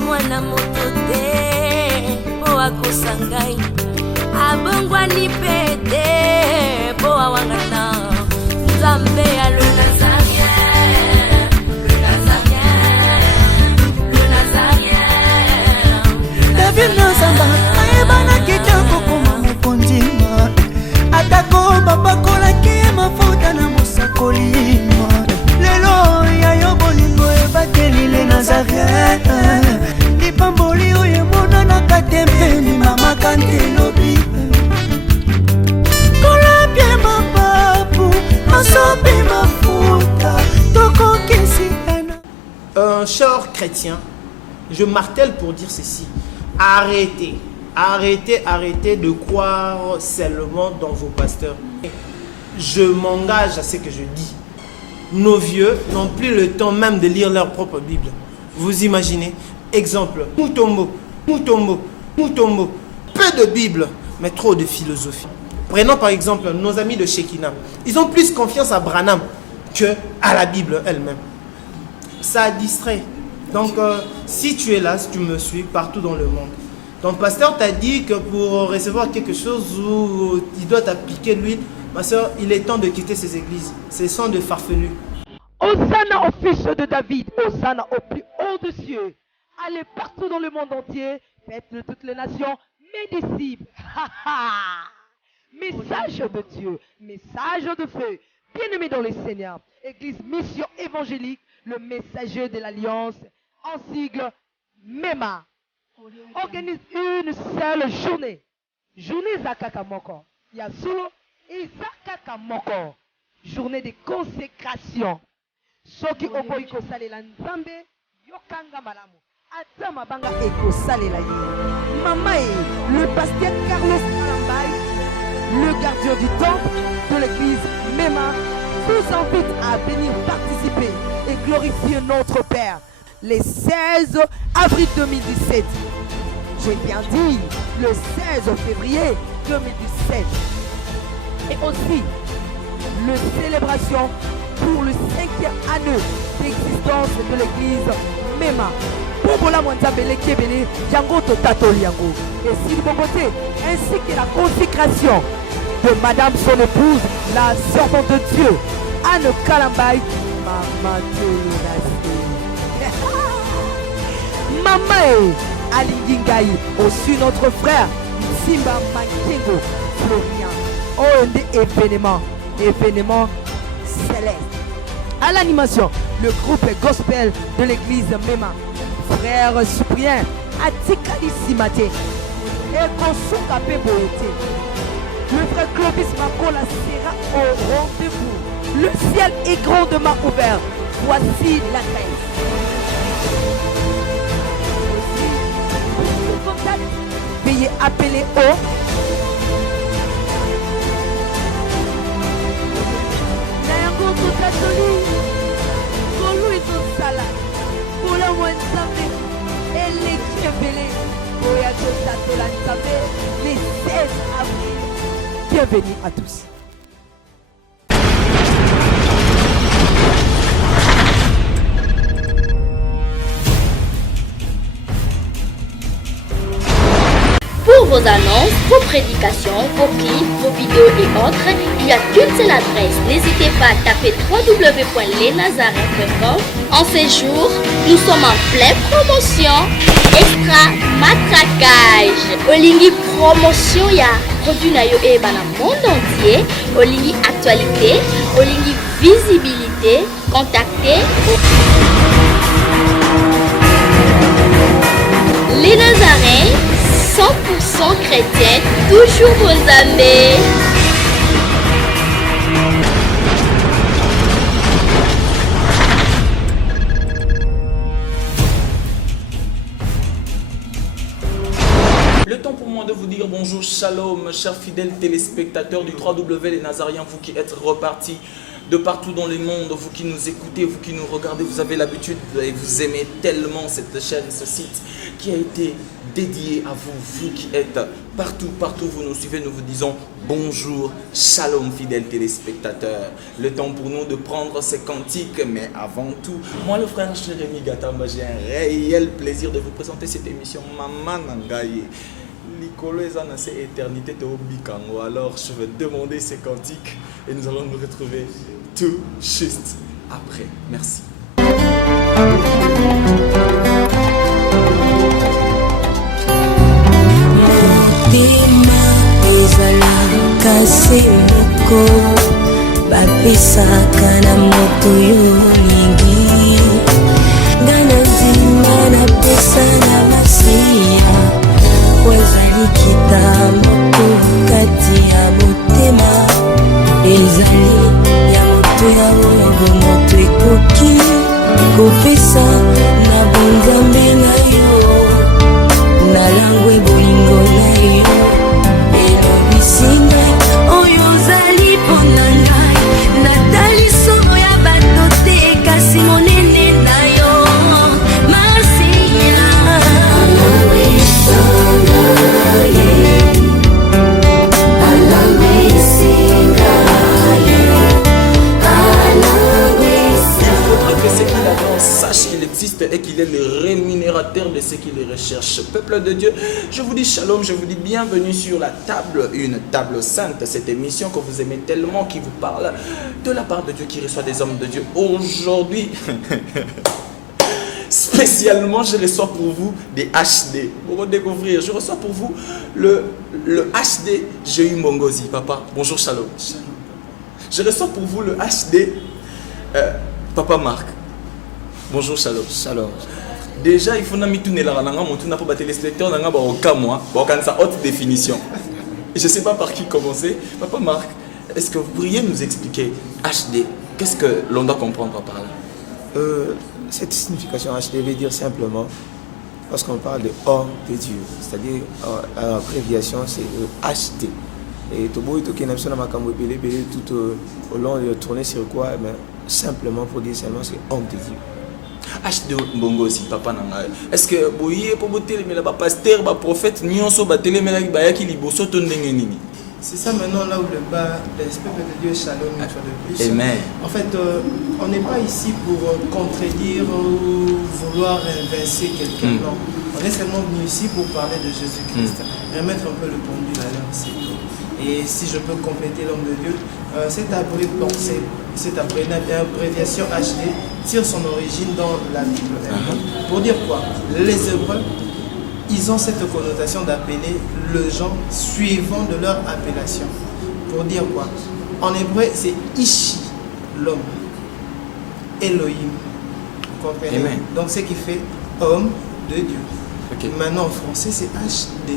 mwana moto te po akosa ngai abongwani pe te po awangana Nzambe ya le Nazarien, le Nazarien, le Nazarien. David Nzamba ayebana kitoko koma mokondima atako babakolaki mafuta na mosakolima lelo yayo bolingo ebateli le Nazarien lipamboli oyo emonanaka te mpeni mama kantelobi kolapie mapapu masopi mafuta tokokisi ena. Chers chrétiens, je martèle pour dire ceci. Arrêtez, arrêtez, arrêtez de croire seulement dans vos pasteurs. Je m'engage à ce que je dis. Nos vieux n'ont plus le temps même de lire leur propre Bible. Vous imaginez? Exemple, Mutombo, Mutombo, Mutombo. Peu de Bible, mais trop de philosophie. Prenons par exemple nos amis de Shekinah. Ils ont plus confiance à Branham que à la Bible elle-même. Ça distrait. Donc, si tu es là, si tu me suis partout dans le monde, ton pasteur t'a dit que pour recevoir quelque chose où il doit t'appliquer l'huile, ma soeur, il est temps de quitter ces églises. Ce sont des farfelus. Hosanna au fils de David, Hosanna au plus haut des cieux. Allez partout dans le monde entier, faites de toutes les nations mes disciples. Message de Dieu, message de feu. Bien-aimés dans le Seigneur, Église Mission Évangélique, le messager de l'Alliance, en sigle MEMA, organise une seule journée. Journée Zakaka Moko. Yasulo et Zakaka Moko. Journée de consécration. Soki Oboy Kosalela Nzambe, Yokanga Malamu. Atama Banga Eko Salela Ye. Mamae, le pasteur Carlos Kalambay, le gardien du temple de l'église MEMA, vous invite à venir participer et glorifier notre Père le 16 avril 2017. J'ai bien dit le 16 février 2017. Et aussi, la célébration pour le 5e année d'existence de l'église MEMA. Pobola Mwanzabele Kebele, Django Totato Liango. Et s'il vous plaît, ainsi que la consécration de Madame son épouse, la servante de Dieu, Anne Kalambay, Maman Télérasé. Maman Alingingaï, aussi notre frère, Simba Mankengo, Florian. Oh, événement céleste. À l'animation, le groupe gospel de l'église MEMA. Frère Cyprien, Atikali Simate, et Konsuka Peboete. Le frère Clovis Makola sera au rendez-vous. Le ciel est grandement ouvert. Voici la grâce. Veuillez appeler au 16 avril. Bienvenue à tous. Pour vos annonces, vos prédications, vos clips, vos vidéos et autres, il y a qu'une seule adresse. N'hésitez pas à taper www.lesnazarins.com. En ces jours, nous sommes en pleine promotion. Extra matraquage. Olingi promotion ya produit na yo e bana monde entier. Olingi actualité, Olingi visibilité. Contactez les Nazarins. 100% chrétien, toujours vos amis. Le temps pour moi de vous dire bonjour, shalom, chers fidèles téléspectateurs du 3W Les Nazariens, vous qui êtes repartis de partout dans le monde, vous qui nous écoutez, vous qui nous regardez, vous avez l'habitude et vous aimez tellement cette chaîne, ce site qui a été dédié à vous, vous qui êtes partout, vous nous suivez, nous vous disons bonjour, shalom fidèles téléspectateurs. Le temps pour nous de prendre ces cantiques, mais avant tout, moi le frère Jérémy Gatamba, j'ai un réel plaisir de vous présenter cette émission Maman Nangaye. Nicolo est en assez éternité de Obikango. Alors je vais demander ces cantiques et nous allons nous retrouver tout juste après. Merci. Motema ezalaka semoko bapesaka na moto yo olingi nga na ndima napesa na masiya ezali kitambo kati ya motema ezali ya moto ya oyo moto ekoki kopesa na bonzambe na yo na langwe bolingo na yo elobisi ngai oyo ozali mpona ngai natali solo ya bato te kasi monene na yo masiya Sache qu'il existe et qu'il est le rémunérateur de ceux qui le recherchent. Peuple de Dieu, je vous dis shalom, je vous dis bienvenue sur la table, une table sainte, cette émission que vous aimez tellement, qui vous parle de la part de Dieu, qui reçoit des hommes de Dieu. Aujourd'hui, spécialement, je reçois pour vous des HD. Pour redécouvrir, je reçois pour vous le HD Jéhu Mongozi. Papa, bonjour, shalom. Je reçois pour vous le HD Papa Marc. Bonjour, shalom. Shalom. Déjà, il faut que nous nous pour les téléspectateurs, nous sa haute définition. Je ne sais pas par qui commencer. Papa Marc, est-ce que vous pourriez nous expliquer HD? Qu'est-ce que l'on doit comprendre par là? Cette signification HD veut dire simplement, lorsqu'on parle de homme de Dieu, c'est-à-dire l'abréviation c'est HD. Et tout au long de tourner sur quoi? Simplement pour dire seulement c'est homme de Dieu. HD Bongo aussi, papa nanga. Est-ce que vous voyez pour vous téléméla pasteur, prophète, nyonso ba téléméla ba yaki liboso to ndenge nini? C'est ça maintenant là où le bas, l'esprit de Dieu est shalom une fois de plus. Amen. En fait, on n'est pas ici pour contredire ou vouloir invincer quelqu'un. Non. On est seulement venu ici pour parler de Jésus-Christ. Remettre un peu le pendule à l'heure, c'est tout. Et si je peux compléter l'homme de Dieu, cette abréviation HD tire son origine dans la Bible. Pour dire quoi? Les Hébreux, ils ont cette connotation d'appeler le genre suivant de leur appellation. Pour dire quoi? En hébreu, c'est Ishi, l'homme. Elohim. Vous comprenez? Amen. Donc, ce qui fait homme de Dieu. Okay. Maintenant, en français, c'est HD.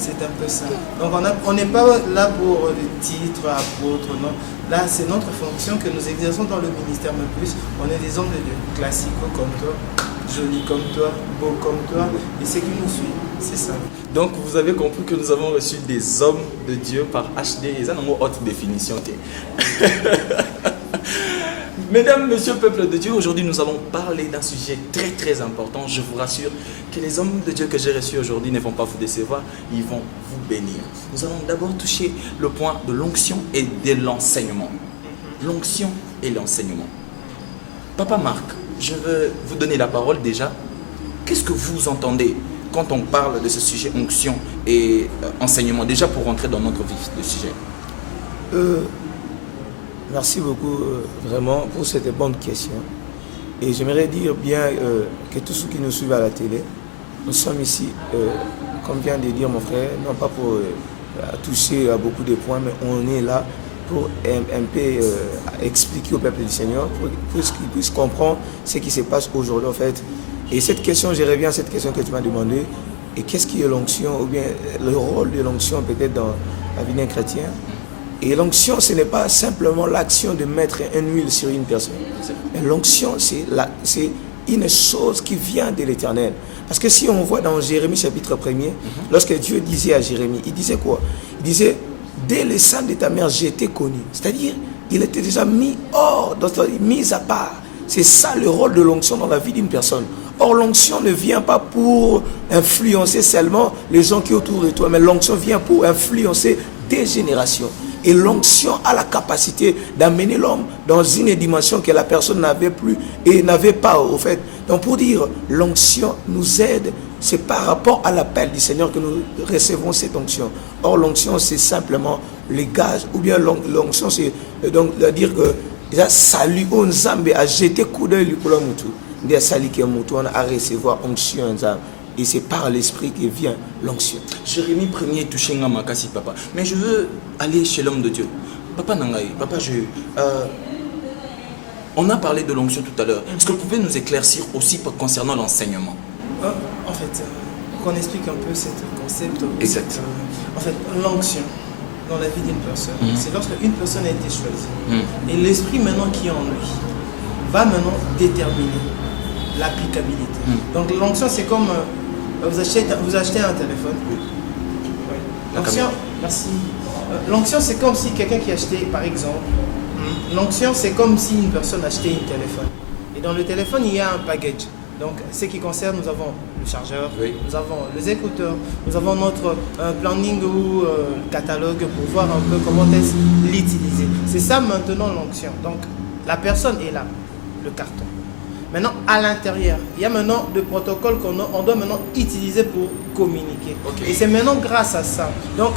C'est un peu ça. Donc, on n'est pas là pour le titre, apôtre, non. Là, c'est notre fonction que nous exerçons dans le ministère, mais plus, on est des hommes de Dieu, classicaux comme toi, jolis comme toi, beaux comme toi, et ceux qui nous suivent, c'est ça. Donc, vous avez compris que nous avons reçu des hommes de Dieu par HD, et ça, c'est une haute définition. Mesdames, messieurs, peuple de Dieu, aujourd'hui nous allons parler d'un sujet très très important. Je vous rassure que les hommes de Dieu que j'ai reçus aujourd'hui ne vont pas vous décevoir, ils vont vous bénir. Nous allons d'abord toucher le point de l'onction et de l'enseignement. L'onction et l'enseignement. Papa Marc, je veux vous donner la parole déjà. Qu'est-ce que vous entendez quand on parle de ce sujet onction et enseignement, déjà pour rentrer dans notre vif de sujet? Merci beaucoup vraiment pour cette bonne question. Et j'aimerais dire bien que tous ceux qui nous suivent à la télé, nous sommes ici, comme vient de dire mon frère, non pas pour toucher à beaucoup de points, mais on est là pour un peu expliquer au peuple du Seigneur, pour qu'ils puissent comprendre ce qui se passe aujourd'hui en fait. Et cette question, je reviens à cette question que tu m'as demandé, et qu'est-ce qui est l'onction, ou bien le rôle de l'onction peut-être dans la vie d'un chrétien. Et l'onction, ce n'est pas simplement l'action de mettre une huile sur une personne. L'onction, c'est une chose qui vient de l'Éternel. Parce que si on voit dans Jérémie chapitre 1er, lorsque Dieu disait à Jérémie, il disait quoi? Il disait, dès le sein de ta mère, j'ai été connu. C'est-à-dire, il était déjà mis hors, mis à part. C'est ça le rôle de l'onction dans la vie d'une personne. Or, l'onction ne vient pas pour influencer seulement les gens qui sont autour de toi, mais l'onction vient pour influencer des générations. Et l'onction a la capacité d'amener l'homme dans une dimension que la personne n'avait plus et n'avait pas au fait. Donc pour dire, l'onction nous aide, c'est par rapport à l'appel du Seigneur que nous recevons cette onction. Or l'onction c'est simplement le gage, ou bien l'onction c'est donc dire que salut on nzambe a jeté coup d'œil pour le mutu. Des salut qui est mutu on a recevoir onction nzambe. Et c'est par l'esprit que vient l'onction. Jérémie premier touché nga makasi papa. Mais je veux aller chez l'homme de Dieu. Papa Nangaï, papa on a parlé de l'onction tout à l'heure. Est-ce que vous pouvez nous éclaircir aussi concernant l'enseignement? En fait, qu'on explique un peu ce concept. Exact. En fait, l'onction dans la vie d'une personne, c'est lorsque une personne a été choisie. Et l'esprit maintenant qui est en lui va maintenant déterminer l'applicabilité. Donc l'onction c'est comme vous achetez un téléphone. L'onction, merci. L'onction c'est comme si quelqu'un qui achetait par exemple. L'onction c'est comme si une personne achetait un téléphone. Et dans le téléphone il y a un package. Donc ce qui concerne, nous avons le chargeur, nous avons les écouteurs, nous avons notre planning ou catalogue pour voir un peu comment est-ce l'utiliser. C'est ça maintenant l'onction. Donc la personne est là, le carton. Maintenant, à l'intérieur, il y a maintenant des protocoles qu'on doit maintenant utiliser pour communiquer. Et c'est maintenant grâce à ça. Donc,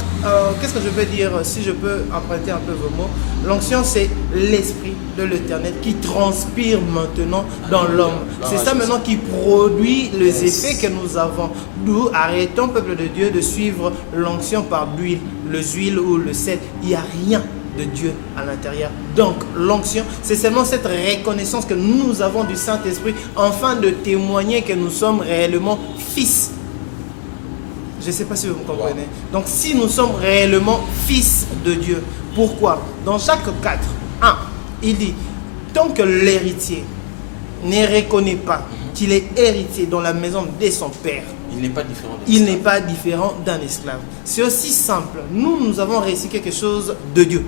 qu'est-ce que je peux dire, si je peux emprunter un peu vos mots? L'onction, c'est l'esprit de l'Éternel qui transpire maintenant dans l'homme. C'est ça maintenant qui produit les effets que nous avons. Nous arrêtons, peuple de Dieu, de suivre l'onction par l'huile, l'huile ou le sel. Il n'y a rien de Dieu à l'intérieur. Donc l'onction, c'est seulement cette reconnaissance que nous avons du Saint-Esprit afin de témoigner que nous sommes réellement fils. Je ne sais pas si vous me comprenez. Donc si nous sommes réellement fils de Dieu, pourquoi? Dans Jacques 4, 1, il dit, tant que l'héritier ne reconnaît pas qu'il est héritier dans la maison de son père, il n'est pas différent d'un esclave. C'est aussi simple. Nous avons réussi quelque chose de Dieu.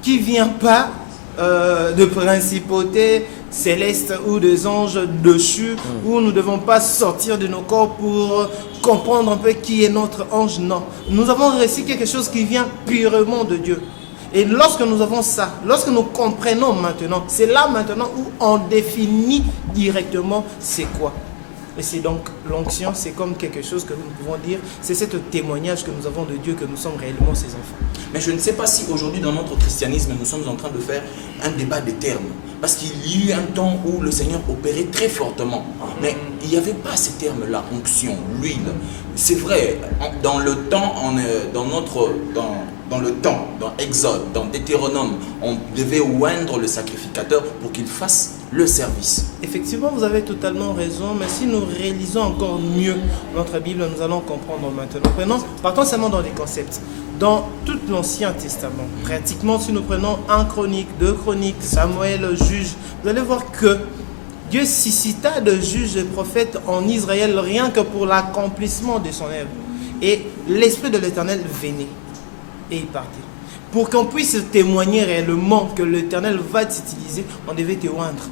Qui ne vient pas de principauté céleste ou des anges dessus, où nous ne devons pas sortir de nos corps pour comprendre un peu qui est notre ange. Non. Nous avons réussi quelque chose qui vient purement de Dieu. Et lorsque nous avons ça, lorsque nous comprenons maintenant, c'est là maintenant où on définit directement c'est quoi. Et c'est donc l'onction, c'est comme quelque chose que nous pouvons dire, c'est ce témoignage que nous avons de Dieu, que nous sommes réellement ses enfants. Mais je ne sais pas si aujourd'hui dans notre christianisme, nous sommes en train de faire un débat des termes. Parce qu'il y a eu un temps où le Seigneur opérait très fortement. Mais il n'y avait pas ces termes-là, onction, l'huile. C'est vrai, dans le temps, dans Exode, dans Deutéronome, on devait oindre le sacrificateur pour qu'il fasse le service. Effectivement, vous avez totalement raison, mais si nous réalisons encore mieux notre Bible, nous allons comprendre maintenant. Partons seulement dans les concepts. Dans tout l'Ancien Testament, pratiquement, si nous prenons 1 Chronique, 2 Chroniques, Samuel, Juge, vous allez voir que Dieu suscita de juges et prophètes en Israël rien que pour l'accomplissement de son œuvre. Et l'Esprit de l'Éternel venait et il partait. Pour qu'on puisse témoigner réellement que l'Éternel va t'utiliser, on devait te oindre.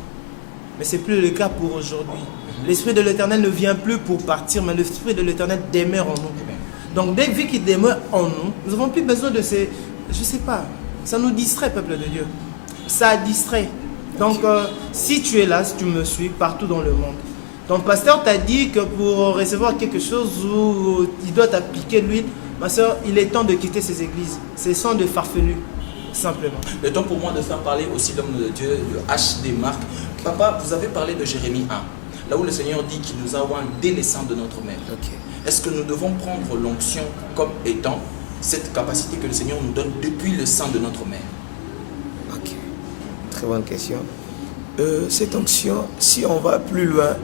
Mais ce n'est plus le cas pour aujourd'hui. L'Esprit de l'Éternel ne vient plus pour partir, mais l'Esprit de l'Éternel demeure en nous. Donc dès qu'il demeure en nous, nous n'avons plus besoin de ces... Je ne sais pas, ça nous distrait, peuple de Dieu. Ça distrait. Donc si tu es là, si tu me suis partout dans le monde, ton pasteur t'a dit que pour recevoir quelque chose où il doit t'appliquer l'huile, ma soeur, il est temps de quitter ces églises. Ce sont des farfelus, simplement. Le temps pour moi de faire parler aussi l'homme de Dieu, le HD Marc. Papa, vous avez parlé de Jérémie 1, là où le Seigneur dit qu'il nous a oint dès les seins de notre mère. Est-ce que nous devons prendre l'onction comme étant cette capacité que le Seigneur nous donne depuis le sein de notre mère? Ok, très bonne question. Cette onction, si on va plus loin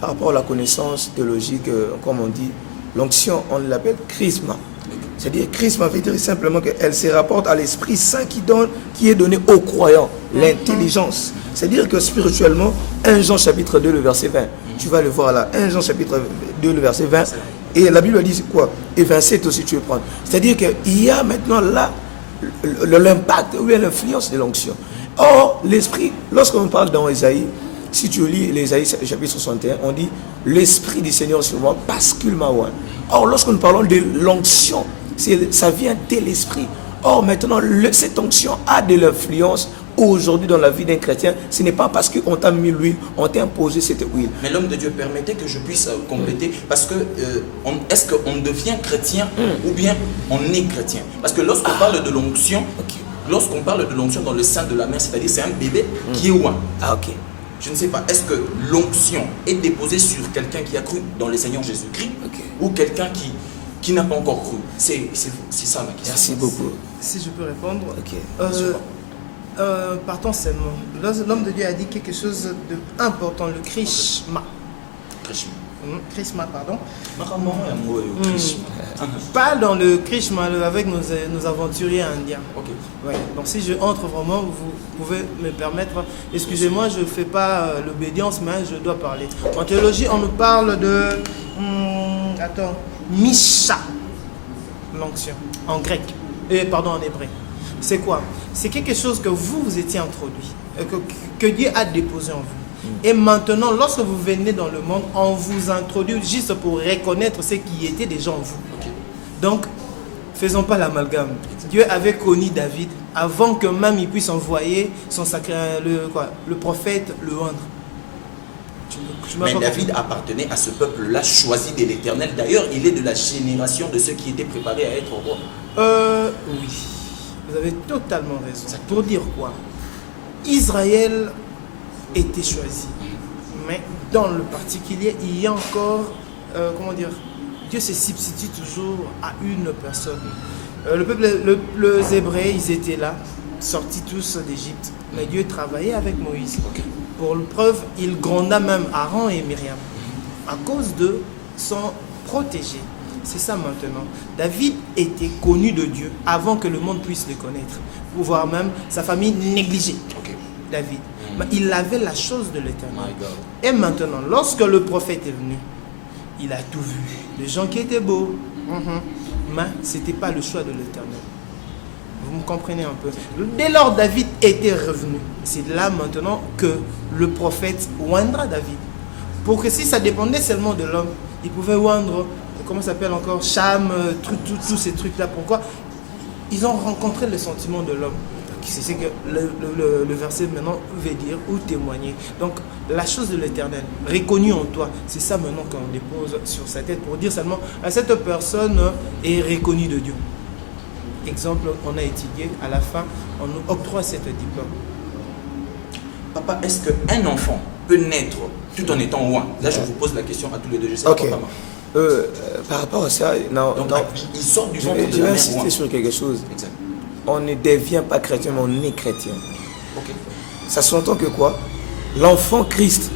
par rapport à la connaissance théologique, comme on dit, l'onction, on l'appelle chrisma. C'est-à-dire, chrisma veut dire simplement qu'elle se rapporte à l'Esprit Saint qui est donné aux croyants, l'intelligence. C'est-à-dire que spirituellement, 1 Jean chapitre 2, le verset 20, tu vas le voir là, 1 Jean chapitre 2, le verset 20, et la Bible dit quoi? Et 27 aussi tu veux prendre. C'est-à-dire qu'il y a maintenant là l'impact ou bien l'influence de l'onction. Or, l'esprit, lorsqu'on parle dans Ésaïe, si tu lis l'Ésaïe chapitre 61, on dit l'esprit du Seigneur sur moi bascule ma voix. Or, lorsque nous parlons de l'onction, ça vient de l'esprit. Or, maintenant, cette onction a de l'influence aujourd'hui dans la vie d'un chrétien. Ce n'est pas parce qu'on t'a mis l'huile, on t'a imposé cette huile. Mais l'homme de Dieu, permettez que je puisse compléter, parce que est-ce qu'on devient chrétien ou bien on est chrétien? Parce que lorsqu'on parle de l'onction, lorsqu'on parle de l'onction dans le sein de la mère, c'est-à-dire c'est un bébé qui est ouin. Ah, ok. Je ne sais pas, est-ce que l'onction est déposée sur quelqu'un qui a cru dans le Seigneur Jésus-Christ ou quelqu'un qui n'a pas encore cru? C'est ça ma question. Merci beaucoup. Si je peux répondre. Ok. Partons seulement. L'homme de Dieu a dit quelque chose d'important, le Krishma. Krishma, pardon. Pas dans le Krishma avec nos aventuriers indiens. Ouais. Donc si je entre vraiment, vous pouvez me permettre. Excusez-moi, je ne fais pas l'obédience, mais je dois parler. En théologie, on nous parle de... Misha, l'onction, en grec. Pardon, en hébreu. C'est quoi? C'est quelque chose que vous étiez introduit, que Dieu a déposé en vous. Et maintenant, lorsque vous venez dans le monde, on vous introduit juste pour reconnaître ce qui était déjà en vous. Donc, faisons pas l'amalgame. Dieu avait connu David avant que même il puisse envoyer son sacré, le prophète, le rendre. Mais David appartenait à ce peuple-là, choisi de l'Éternel. D'ailleurs, il est de la génération de ceux qui étaient préparés à être roi. Oui. Vous avez totalement raison. Pour dire quoi? Israël était choisi. Mais dans le particulier, il y a encore, Dieu se substitue toujours à une personne. Le peuple, les Hébreux, ils étaient là, sortis tous d'Égypte. Mais Dieu travaillait avec Moïse. Pour preuve, il gronda même Aaron et Myriam à cause de son protégé. C'est ça maintenant. David était connu de Dieu avant que le monde puisse le connaître. Voire même sa famille négligée. David. Mais il avait la chose de l'Éternel. Et maintenant, lorsque le prophète est venu, il a tout vu. Les gens qui étaient beaux. Mais ce n'était pas le choix de l'Éternel. Vous me comprenez un peu. Dès lors, David était revenu. C'est là maintenant que le prophète oindra David. Pour que si ça dépendait seulement de l'homme, il pouvait oindre... Comment ça s'appelle encore? Cham, tous ces trucs-là. Pourquoi? Ils ont rencontré le sentiment de l'homme. C'est ce que le verset maintenant veut dire ou témoigner. Donc, la chose de l'Éternel, reconnue en toi, c'est ça maintenant qu'on dépose sur sa tête pour dire seulement à cette personne est reconnue de Dieu. Exemple, on a étudié, à la fin, on nous octroie cette diplôme. Papa, est-ce qu'un enfant peut naître tout en étant loin? Là, je vous pose la question à tous les deux. Je sais pas, papa. Par rapport à ça, non, il sort du ventre de la je vais mère. insister sur quelque chose. Exact. On ne devient pas chrétien, mais on est chrétien. Ça s'entend que quoi? L'enfant Christ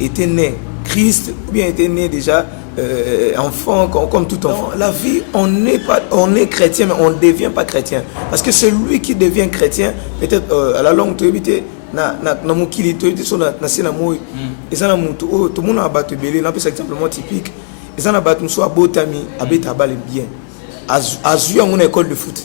était né. Christ, ou bien était né déjà enfant, comme tout enfant. La vie, on est chrétien, mais on ne devient pas chrétien. Parce que celui qui devient chrétien, peut-être à la longue, tu éviter. Na mokili to so na sena moy ezana muntu o to mona bato belé na pesa simplement typique ezana bato so abotami abeta bale bien azu en école de foot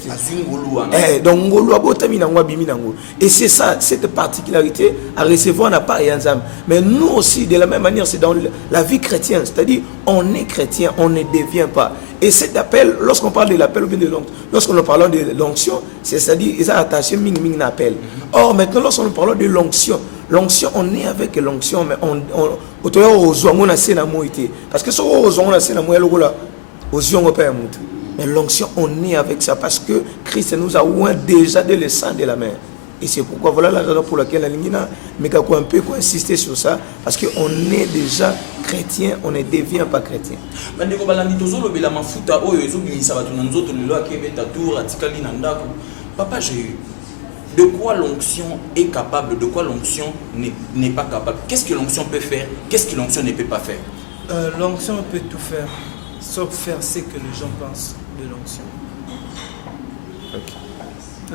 donc ngolo abotami na ngwa bimi nango et c'est ça cette particularité à recevoir n'a pas yanzam. Mais nous aussi de la même manière c'est dans la vie chrétienne, c'est-à-dire on est chrétien, on ne devient pas. Et cet appel, lorsqu'on parle de l'appel ou bien de l'onction, lorsqu'on parle de l'onction, c'est-à-dire ils ont attaché ming appel. Or maintenant lorsqu'on parle de l'onction, on est avec l'onction, mais on parce que ce qu'on a c'est la moelle là aux pas mais l'onction on est avec ça parce que Christ nous a oint déjà de le sang de la main. Et c'est pourquoi voilà la raison pour laquelle la Lingina mais un peu insister sur ça parce qu'on est déjà chrétien, on ne devient pas chrétien. Papa, de quoi l'onction est capable, de quoi l'onction n'est pas capable? Qu'est-ce que l'onction peut faire? Qu'est-ce que l'onction ne peut pas faire? L'onction peut tout faire, sauf faire ce que les gens pensent de l'onction.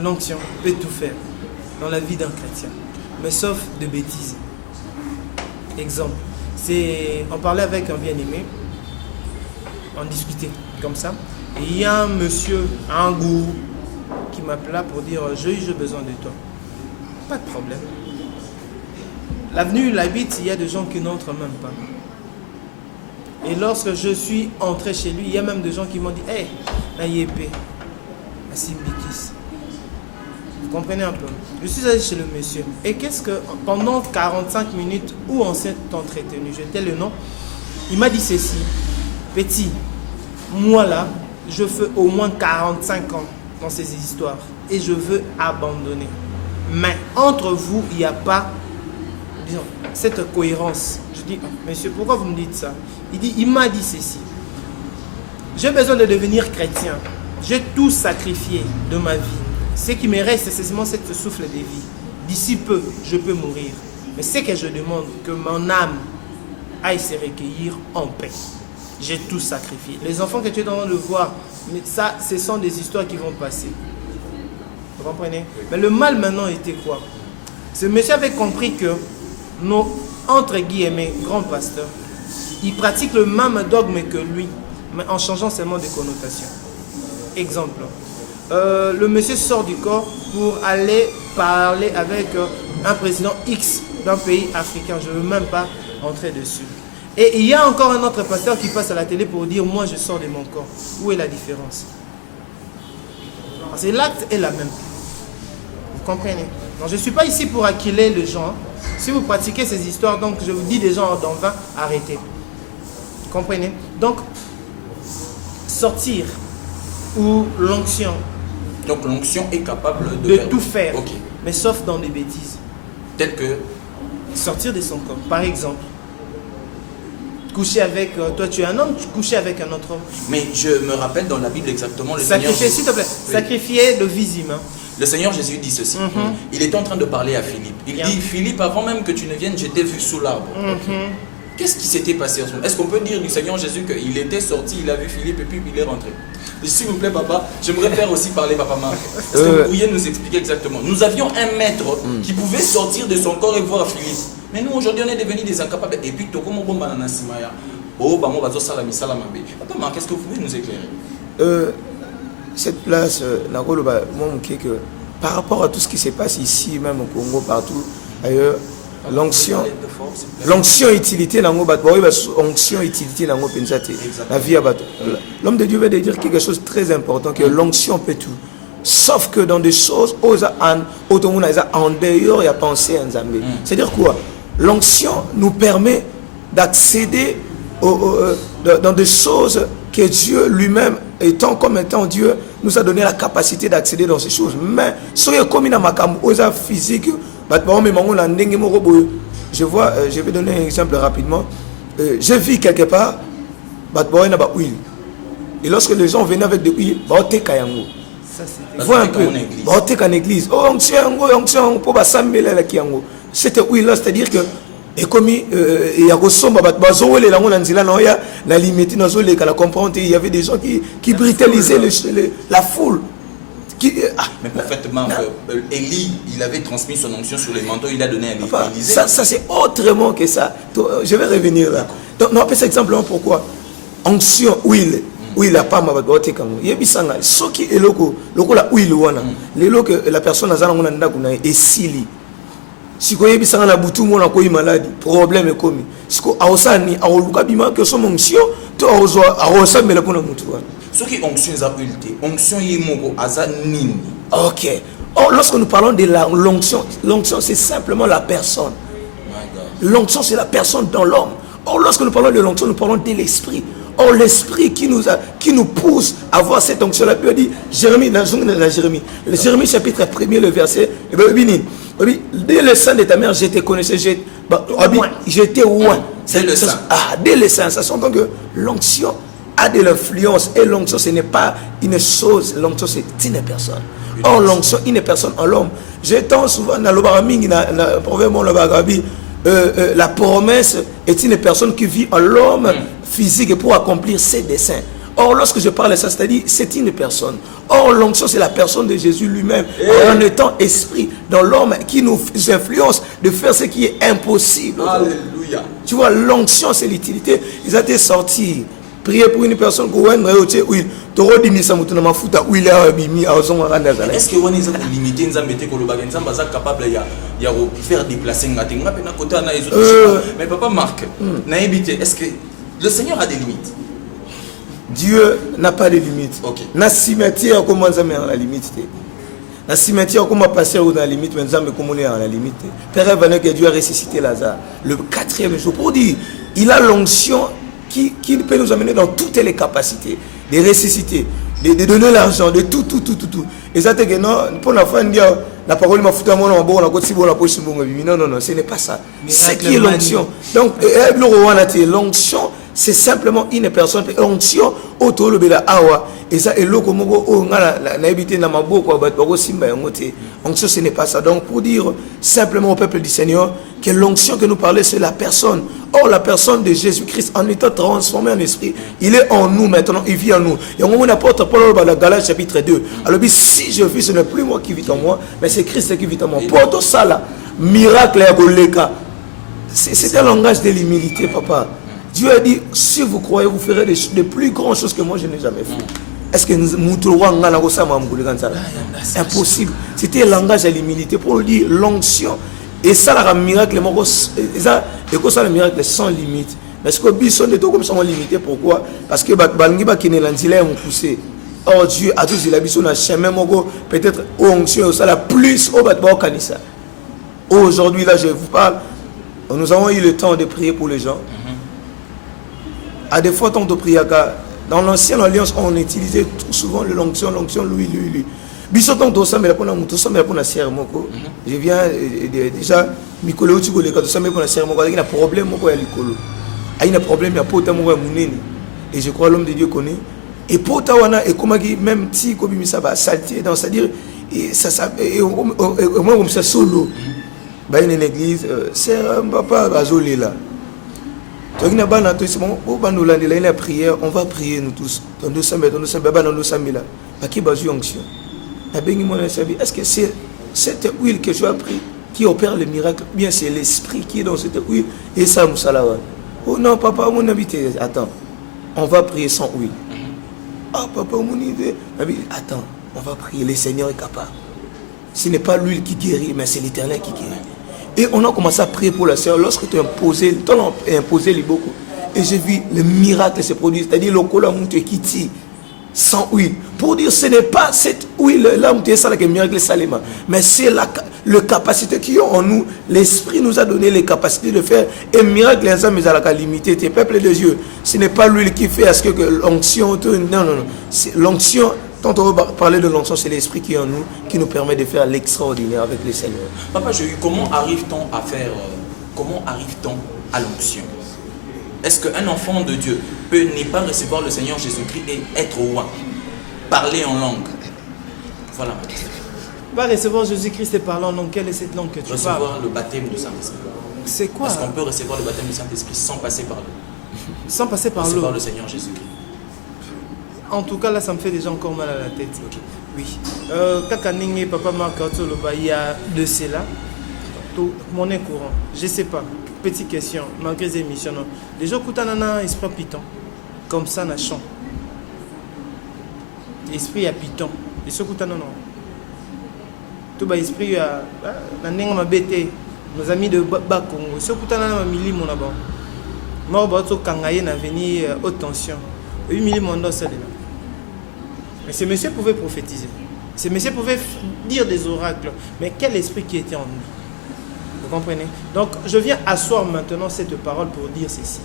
L'onction peut tout faire dans la vie d'un chrétien, mais sauf de bêtises. Exemple, on parlait avec un bien-aimé, on discutait comme ça, et il y a un monsieur, un gourou, qui m'appela pour dire j'ai besoin de toi. Pas de problème. L'avenue l'habite, il y a des gens qui n'entrent même pas. Et lorsque je suis entré chez lui, il y a même des gens qui m'ont dit hey, Nayepe, Asimbikis. Vous comprenez un peu? Je suis allé chez le monsieur. Et qu'est-ce que, pendant 45 minutes où on s'est entretenu, j'étais le nom, il m'a dit ceci: petit, moi là, je fais au moins 45 ans dans ces histoires et je veux abandonner. Mais entre vous, il n'y a pas, disons, cette cohérence. Je dis, monsieur, pourquoi vous me dites ça? Il m'a dit ceci: j'ai besoin de devenir chrétien. J'ai tout sacrifié de ma vie. Ce qui me reste, c'est seulement cette souffle de vie. D'ici peu, je peux mourir. Mais ce que je demande, que mon âme aille se recueillir en paix. J'ai tout sacrifié. Les enfants que tu es en train de voir, mais ça, ce sont des histoires qui vont passer. Vous comprenez? Mais le mal maintenant était quoi? Ce monsieur avait compris que nos, entre guillemets, grands pasteurs, ils pratiquent le même dogme que lui, mais en changeant seulement de connotation. Exemple. Le monsieur sort du corps pour aller parler avec un président X d'un pays africain. Je ne veux même pas entrer dessus. Et il y a encore un autre pasteur qui passe à la télé pour dire moi je sors de mon corps. Où est la différence? Parce que l'acte est la même. Vous comprenez? Donc je ne suis pas ici pour acculer les gens. Si vous pratiquez ces histoires, donc je vous dis des gens dans 20, arrêtez. Vous comprenez? Donc sortir ou l'onction. Donc l'onction est capable de tout faire, okay. Mais sauf dans des bêtises. Tel que sortir de son corps. Par exemple, coucher avec, toi tu es un homme, coucher avec un autre homme. Mais je me rappelle dans la Bible exactement le sacrifier, Seigneur... s'il te plaît, oui. Sacrifier le vies humain. Le Seigneur Jésus dit ceci. Il était en train de parler à Philippe. Il dit, Philippe, avant même que tu ne viennes, je t'ai vu sous l'arbre. Qu'est-ce qui s'était passé en ce moment? Est-ce qu'on peut dire du Seigneur Jésus qu'il était sorti, il a vu Philippe et puis il est rentré? S'il vous plaît, papa, j'aimerais faire aussi parler papa Marc. Est-ce que vous pourriez nous expliquer exactement? Nous avions un maître qui pouvait sortir de son corps et voir Philippe. Mais nous, aujourd'hui, on est devenus des incapables. Et puis, comment bon banana simaya? Oh, bah, moi, salami salamabe. Papa Marc, est-ce que vous pouvez nous éclairer? Cette place, que par rapport à tout ce qui se passe ici, même au Congo, partout ailleurs, l'onction utilité onction utilité la vie à bateau. L'homme de Dieu veut dire quelque chose de très important, que l'onction peut tout, sauf que dans des choses en dehors il y a pensé en Zambé. C'est-à-dire quoi? L'onction nous permet d'accéder dans des choses que Dieu lui-même, étant Dieu, nous a donné la capacité d'accéder dans ces choses. Mais si comme dans ma physique, je vois, je vais donner un exemple rapidement. Je vis quelque part, et lorsque les gens venaient avec de l'huile, vois un peu, en église, cette huile là, c'est-à-dire que et comme il y a il y avait des gens qui brutalisaient la foule. Mais parfaitement, Élie, il avait transmis son onction sur les manteaux, il a donné à Élisée. Ça c'est autrement que ça. Je vais revenir là. Donc, on appelle ça simplement pourquoi onction, huile. Oui, la femme va te dire il y a des gens qui est la huile, la personne est sili. Si vous avez un bouton, vous avez maladie, problème est commis. Si vous avez un que son onction, tu as ce qui onction est onction est nini. Ok. Or, lorsque nous parlons de l'onction, l'onction c'est simplement la personne. L'onction c'est la personne dans l'homme. Or, lorsque nous parlons de l'onction, nous parlons de l'esprit. Or, l'esprit qui nous pousse à voir cette onction-là, puis on dit, Jérémie, dans Jérémie, le Jérémie chapitre 1er, le verset, dès le sein de ta mère, je te connaissais, j'étais loin. Dès le sein, ça s'entend que l'onction a de l'influence, et l'onction, ce n'est pas une chose, l'onction, c'est une personne. Or, l'onction, une personne en l'homme. J'étends souvent dans le baraming, dans le proverbe, la promesse est une personne qui vit en l'homme physique pour accomplir ses desseins. Or, lorsque je parle de ça, c'est-à-dire c'est une personne. Or, l'onction, c'est la personne de Jésus lui-même, en étant esprit dans l'homme qui nous influence de faire ce qui est impossible. Alléluia. Tu vois, l'onction, c'est l'utilité. Ils ont été sortis prier pour une personne qui a huile. Tu as dit que tu as fait huile à Bimi, à Ozon. Est-ce que vous avez limité, vous avez capable de faire déplacer mais papa Marc, est-ce que le Seigneur a des limites? Dieu n'a pas de limites. Na cimetière comment ça met à la limite. Na cimetière comment passer dans la limite, mais comment on est à la limite. Père Evanek que Dieu a ressuscité Lazare le 4e jour pour dire il a l'onction qui peut nous amener dans toutes les capacités de ressusciter, de donner l'argent, de tout. Et ça c'est que non pour la fin dire la parole m'a foutu à mon bon la côté bon la poche bon non, ce n'est pas ça. C'est qui est l'onction. Donc l'onction c'est simplement une personne onction autour de la awa et ça est le comme on a habité dans ma bouche onction ce n'est pas ça. Donc pour dire simplement au peuple du Seigneur que l'onction que nous parlons c'est la personne. Or la personne de Jésus-Christ en étant transformé en esprit, il est en nous maintenant, il vit en nous. Et on apporte Paul dans la Galates chapitre 2. Alors si je vis, ce n'est plus moi qui vis en moi, mais c'est Christ qui vit en moi. Pour tout ça là, miracle et goleka. C'est un langage de l'humilité, papa. Dieu a dit, si vous croyez, vous ferez des plus grandes choses que moi je n'ai jamais fait. Est-ce que nous trouvons impossible. C'était un langage de l'humilité pour dire l'onction. Et ça, le miracle, ça le miracle sans limite. Parce que Bisson est comme ça limité. Pourquoi? Parce que Balangiba qui n'est l'antilé ont poussé. Or Dieu a tous la Bisson a chemin peut-être onction ça la plus au battement canissa. Aujourd'hui là je vous parle, nous avons eu le temps de prier pour les gens. À des fois, tant de prier dans l'ancienne alliance, on utilisait tout souvent l'onction, lui. Bisson tant ça mais pour la serre moko. Je viens déjà Mikolo tu connais quand ça mais pour la serre moko, il y a un problème moko ya likolo. Il y a un problème il y a pota moko munene. Et je crois l'homme de Dieu connaît. Et pota wana et comment même si kobi ça va salter dans c'est-à-dire ça et moi comme ça solo. Bah une église c'est papa bazolé là. Donc il y a pas c'est bon au bandola de la prière, on va prier nous tous. Dans 200 mètres, dans 200 000 là. À qui basu onction. Est-ce que c'est cette huile que tu as pris qui opère le miracle? Bien c'est l'esprit qui est dans cette huile et ça moussalawa. Oh non papa mon habité. Attends. On va prier sans huile. Ah papa mon idée. Attends, on va prier, le Seigneur est capable. Ce n'est pas l'huile qui guérit, mais c'est l'Éternel qui guérit. Et on a commencé à prier pour la sœur. Lorsque tu as imposé les beaucoup. Et j'ai vu le miracle se produire. C'est-à-dire le cola monte qui tire sans huile. Pour dire ce n'est pas cette huile-là où tu es ça qui est miracle salima. Mais c'est la capacité qui est en nous. L'Esprit nous a donné les capacités de faire. Et miracle, les hommes, ils ont la limité. Tes peuples de Dieu. Ce n'est pas l'huile qui fait à ce que l'onction. Non. L'onction. Quand on va parler de l'onction, c'est l'esprit qui est en nous, qui nous permet de faire l'extraordinaire avec le Seigneur. Papa, comment arrive-t-on à l'onction? Est-ce qu'un enfant de Dieu peut ne pas recevoir le Seigneur Jésus-Christ et être roi? Parler en langue. Voilà. Pas recevoir Jésus-Christ et parler en langue. Quelle est cette langue que tu parles? Recevoir le baptême du Saint-Esprit. C'est quoi? Est-ce qu'on peut recevoir le baptême du Saint-Esprit sans passer par l'eau? Sans passer par l'eau. Recevoir le Seigneur Jésus-Christ. En tout cas, là, ça me fait déjà encore mal à la tête. Okay. Oui. Kakaninge, papa Marc, il y a de cela. Mon est courant. Je ne sais pas. Petite question, malgré les émissions. Les gens qui ont esprit piton. Comme ça, na chant. Esprit à piton. Les gens qui ont tout l'esprit à ma bête. Nos amis de Bakongo. Les gens qui ont mili mon abon. Moi, je vais venir haute tension. 8 000 mandats, ça. Mais ce monsieur pouvait prophétiser. Ce monsieur pouvait dire des oracles. Mais quel esprit qui était en nous? Vous comprenez? Donc, je viens asseoir maintenant cette parole pour dire ceci.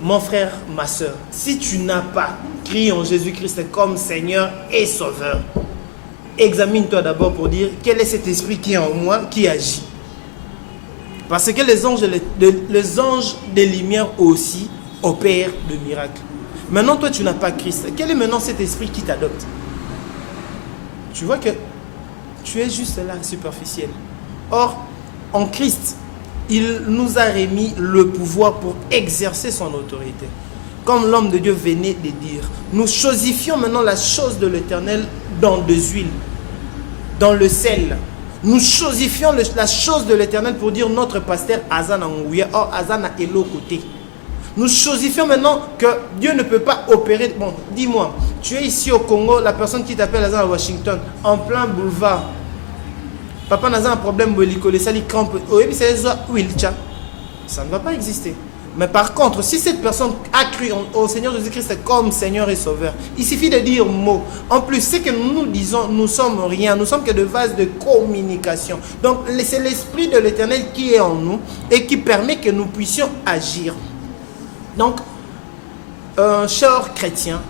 Mon frère, ma soeur, si tu n'as pas crié en Jésus-Christ comme Seigneur et Sauveur, examine-toi d'abord pour dire quel est cet esprit qui est en moi, qui agit. Parce que les anges des lumières aussi opèrent de miracles. Maintenant, toi, tu n'as pas Christ. Quel est maintenant cet esprit qui t'adopte? Tu vois que tu es juste là, superficiel. Or, en Christ, il nous a remis le pouvoir pour exercer son autorité. Comme l'homme de Dieu venait de dire, nous chosifions maintenant la chose de l'Éternel dans des huiles, dans le sel. Nous chosifions la chose de l'Éternel pour dire notre pasteur Azan Angouya, or Azan a l'autre côté. Nous choisissons maintenant que Dieu ne peut pas opérer. Bon, dis-moi, tu es ici au Congo, la personne qui t'appelle à Washington, en plein boulevard. Papa n'a un problème, ça ne va pas exister. Mais par contre, si cette personne a cru au Seigneur Jésus-Christ comme Seigneur et Sauveur, il suffit de dire mot. En plus, ce que nous disons, nous sommes rien. Nous sommes que de vases de communication. Donc, c'est l'Esprit de l'Éternel qui est en nous et qui permet que nous puissions agir. Donc, chers chrétiens,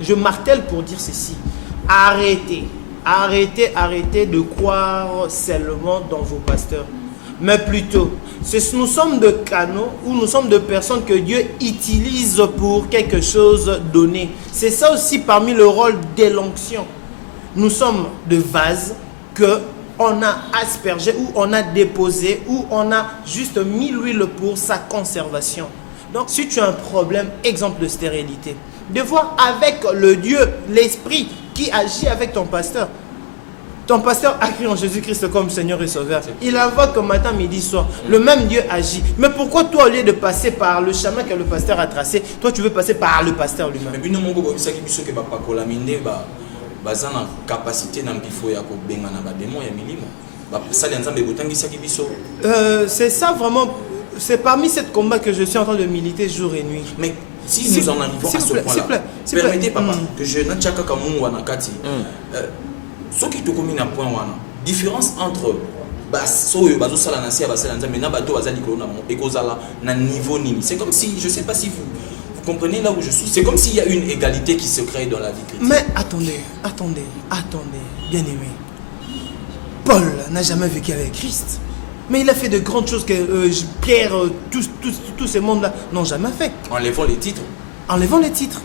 je martèle pour dire ceci. Arrêtez de croire seulement dans vos pasteurs. Mais plutôt, nous sommes de canaux ou nous sommes de personnes que Dieu utilise pour quelque chose donné. C'est ça aussi parmi le rôle de l'onction. Nous sommes de vases que on a aspergé ou on a déposé ou on a juste mis l'huile pour sa conservation. Donc, si tu as un problème, exemple de stérilité, de voir avec le Dieu, l'Esprit qui agit avec ton pasteur. Ton pasteur a cru en Jésus-Christ comme Seigneur et Sauveur. Il invoque matin, midi, soir. Le même Dieu agit. Mais pourquoi toi, au lieu de passer par le chemin que le pasteur a tracé, toi, tu veux passer par le pasteur lui-même? C'est ça vraiment. C'est parmi cette combat que je suis en train de militer jour et nuit. Mais si nous en arrivons à ce point-là, permettez, papa, que je n'ai pas ce qui te commune à point, différence entre c'est comme si, je ne sais pas si vous comprenez là où je suis, c'est comme s'il y a une égalité qui se crée dans la vie chrétienne. Mais attendez, bien aimé. Paul n'a jamais vécu avec Christ. Mais il a fait de grandes choses que Pierre, tous ces mondes-là n'ont jamais fait. Enlevons les titres.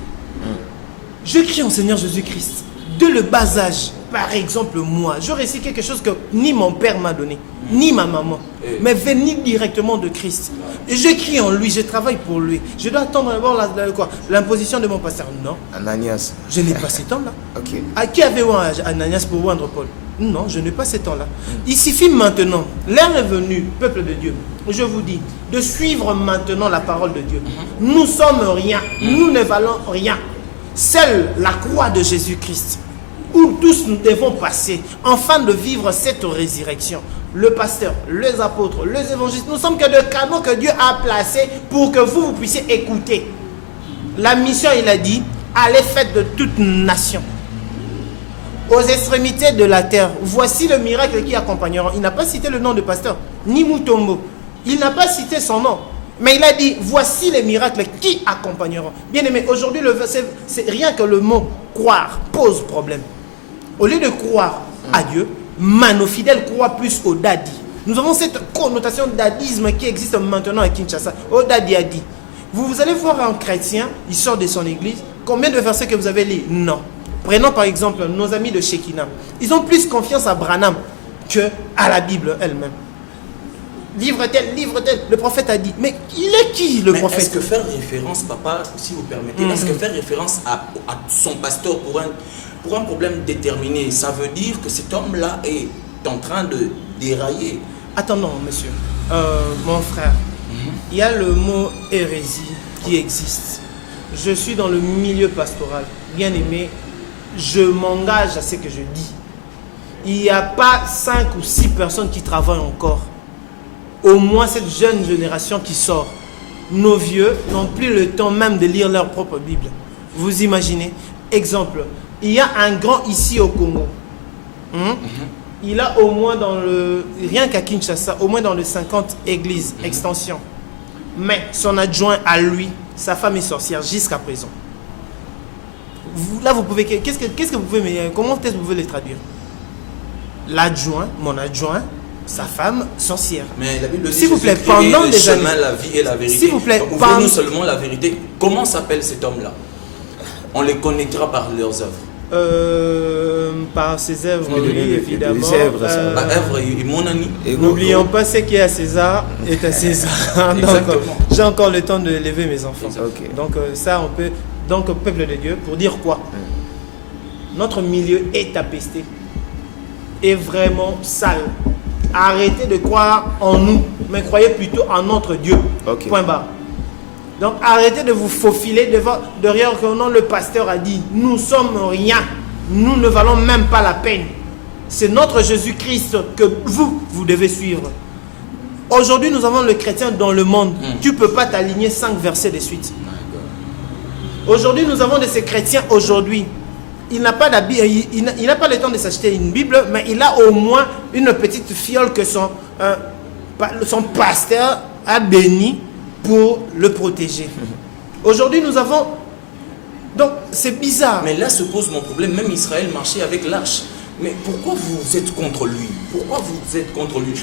Je crie en Seigneur Jésus-Christ. De le bas âge, par exemple moi, je récite quelque chose que ni mon père m'a donné, ni ma maman, mais venir directement de Christ. Et je crie en lui, je travaille pour lui. Je dois attendre d'abord l'imposition de mon pasteur. Non. Ananias. Je n'ai pas ce temps-là. Ok. À qui avait Ananias pour oindre Paul? Non, je n'ai pas ce temps-là. Il suffit maintenant, l'heure est venue, peuple de Dieu, je vous dis, de suivre maintenant la parole de Dieu. Nous sommes rien, nous ne valons rien. Seule la croix de Jésus-Christ, où tous nous devons passer, afin de vivre cette résurrection. Le pasteur, les apôtres, les évangélistes, nous sommes que de canaux que Dieu a placés pour que vous puissiez écouter. La mission, il a dit, allez faites de toute nation. Aux extrémités de la terre, voici le miracle qui accompagnera. Il n'a pas cité le nom de pasteur, ni Mutombo. Il n'a pas cité son nom. Mais il a dit, voici les miracles qui accompagneront. Bien aimé, aujourd'hui, c'est rien que le mot croire pose problème. Au lieu de croire à Dieu, nos fidèles croient plus au dadi. Nous avons cette connotation dadisme qui existe maintenant à Kinshasa. Au dadi a dit. Vous allez voir un chrétien, il sort de son église, combien de versets que vous avez lus? Non. Prenons par exemple nos amis de Shekinah. Ils ont plus confiance à Branham qu'à la Bible elle-même. Livre tel, le prophète a dit. Mais il est qui le prophète? Est-ce que faire référence, papa, si vous permettez, est-ce que faire référence à son pasteur pour un problème déterminé, ça veut dire que cet homme-là est en train de dérailler? Attends, monsieur. Mon frère, il y a le mot hérésie qui existe. Je suis dans le milieu pastoral. Bien aimé, je m'engage à ce que je dis. Il n'y a pas 5 ou 6 personnes qui travaillent encore. Au moins cette jeune génération qui sort. Nos vieux n'ont plus le temps même de lire leur propre Bible. Vous imaginez? Exemple, il y a un grand ici au Congo. Il a au moins rien qu'à Kinshasa, au moins dans les 50 églises, extension. Mais son adjoint à lui, sa femme est sorcière jusqu'à présent. Là, vous pouvez, qu'est-ce que vous pouvez, comment est-ce que vous pouvez les traduire? L'adjoint, mon adjoint, sa femme sorcière. Mais la Bible dit, s'il vous plaît, pendant des chemin, années, la vie et la vérité. S'il vous plaît, donc ouvrez-nous seulement la vérité. Comment s'appelle cet homme-là? On les connaîtra par leurs œuvres. Par ses œuvres, oui, évidemment. Œuvre et mon ami. N'oublions pas ce qui est à César est à César. Donc, j'ai encore le temps de lever mes enfants. Okay. Donc ça, on peut. Donc, peuple de Dieu, pour dire quoi? Notre milieu est tapesté, est vraiment sale. Arrêtez de croire en nous, mais croyez plutôt en notre Dieu. Okay. Point barre. Donc arrêtez de vous faufiler derrière que non, le pasteur a dit. Nous sommes rien. Nous ne valons même pas la peine. C'est notre Jésus-Christ que vous devez suivre. Aujourd'hui, nous avons le chrétien dans le monde. Tu ne peux pas t'aligner 5 versets de suite. Aujourd'hui, nous avons de ces chrétiens aujourd'hui. Il n'a pas le temps de s'acheter une Bible, mais il a au moins une petite fiole que son pasteur a béni pour le protéger. Aujourd'hui, nous avons... Donc, c'est bizarre. Mais là se pose mon problème. Même Israël marchait avec l'arche. Mais pourquoi vous êtes contre lui? Pourquoi vous êtes contre lui?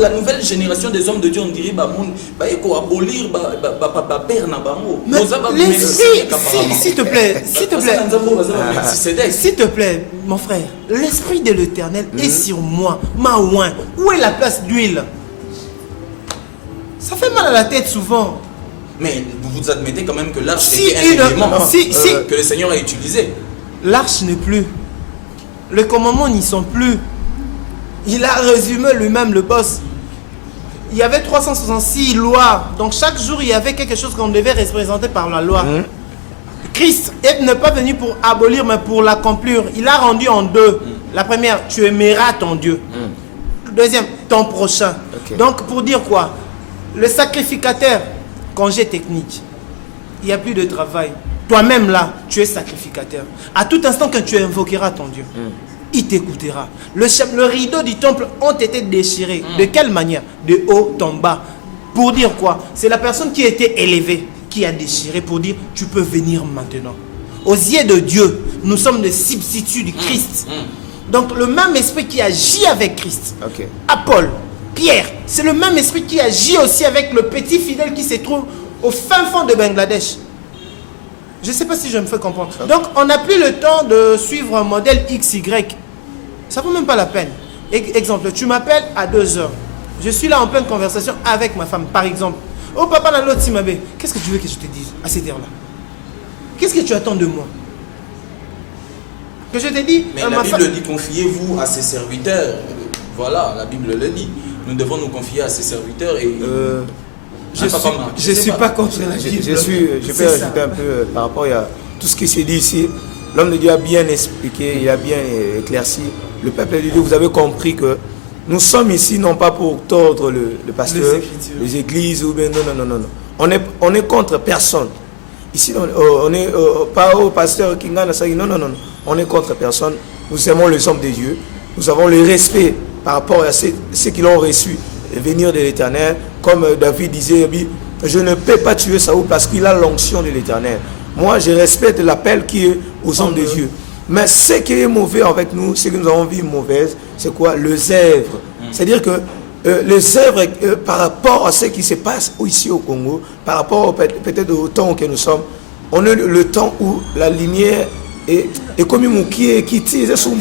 La nouvelle génération des hommes de Dieu, on dirait, il faut abolir père Nabango. S'il te plaît, mon frère, l'esprit de l'Éternel est sur moi. Maouin, où est la place d'huile? Ça fait mal à la tête souvent. Mais vous admettez quand même que l'arche était un élément que le Seigneur a utilisé. L'arche n'est plus. Les commandements n'y sont plus. Il a résumé lui-même, le boss. Il y avait 366 lois. Donc chaque jour, il y avait quelque chose qu'on devait représenter par la loi. Christ n'est pas venu pour abolir, mais pour l'accomplir. Il a rendu en 2. La première, tu aimeras ton Dieu. Deuxième, ton prochain. Okay. Donc pour dire quoi? Le sacrificateur, congé technique. Il n'y a plus de travail. Toi-même là, tu es sacrificateur. À tout instant que tu invoqueras ton Dieu, il t'écoutera. Le rideau du temple ont été déchirés. De quelle manière? De haut en bas. Pour dire quoi? C'est la personne qui a été élevée qui a déchiré pour dire tu peux venir maintenant. Aux yeux de Dieu, nous sommes des substituts du Christ. Donc le même esprit qui agit avec Christ, Paul, Pierre, c'est le même esprit qui agit aussi avec le petit fidèle qui se trouve au fin fond de Bangladesh. Je ne sais pas si je me fais comprendre. Donc, on n'a plus le temps de suivre un modèle XY. Ça ne vaut même pas la peine. Exemple, tu m'appelles à 2h. Je suis là en pleine conversation avec ma femme, par exemple. Oh, papa, dans l'autre Timabé, qu'est-ce que tu veux que je te dise à cette heure-là? Qu'est-ce que tu attends de moi? Que je te dis... Mais la Bible dit, confiez-vous à ses serviteurs. Voilà, la Bible le dit. Nous devons nous confier à ses serviteurs et... Je ne suis pas contre la Bible. Je peux ajouter un peu par rapport à tout ce qui s'est dit ici. L'homme de Dieu a bien expliqué, il a bien éclairci. Le peuple de Dieu, vous avez compris que nous sommes ici non pas pour tordre le pasteur, les églises ou bien non. On est contre personne. Ici, on n'est pas au pasteur qui gagne ça. Non. On est contre personne. Nous aimons les hommes de Dieu. Nous avons le respect par rapport à ceux qui l'ont reçu. Venir de l'Éternel, comme David disait, je ne peux pas tuer Saoul parce qu'il a l'onction de l'Éternel. Moi, je respecte l'appel qui est aux hommes de Dieu. Mais ce qui est mauvais avec nous, ce que nous avons vu mauvais, c'est quoi? Le zèvre. C'est-à-dire que les œuvres par rapport à ce qui se passe ici au Congo, par rapport peut-être au temps que nous sommes, on a le temps où la lumière est comme une qui tire sur une.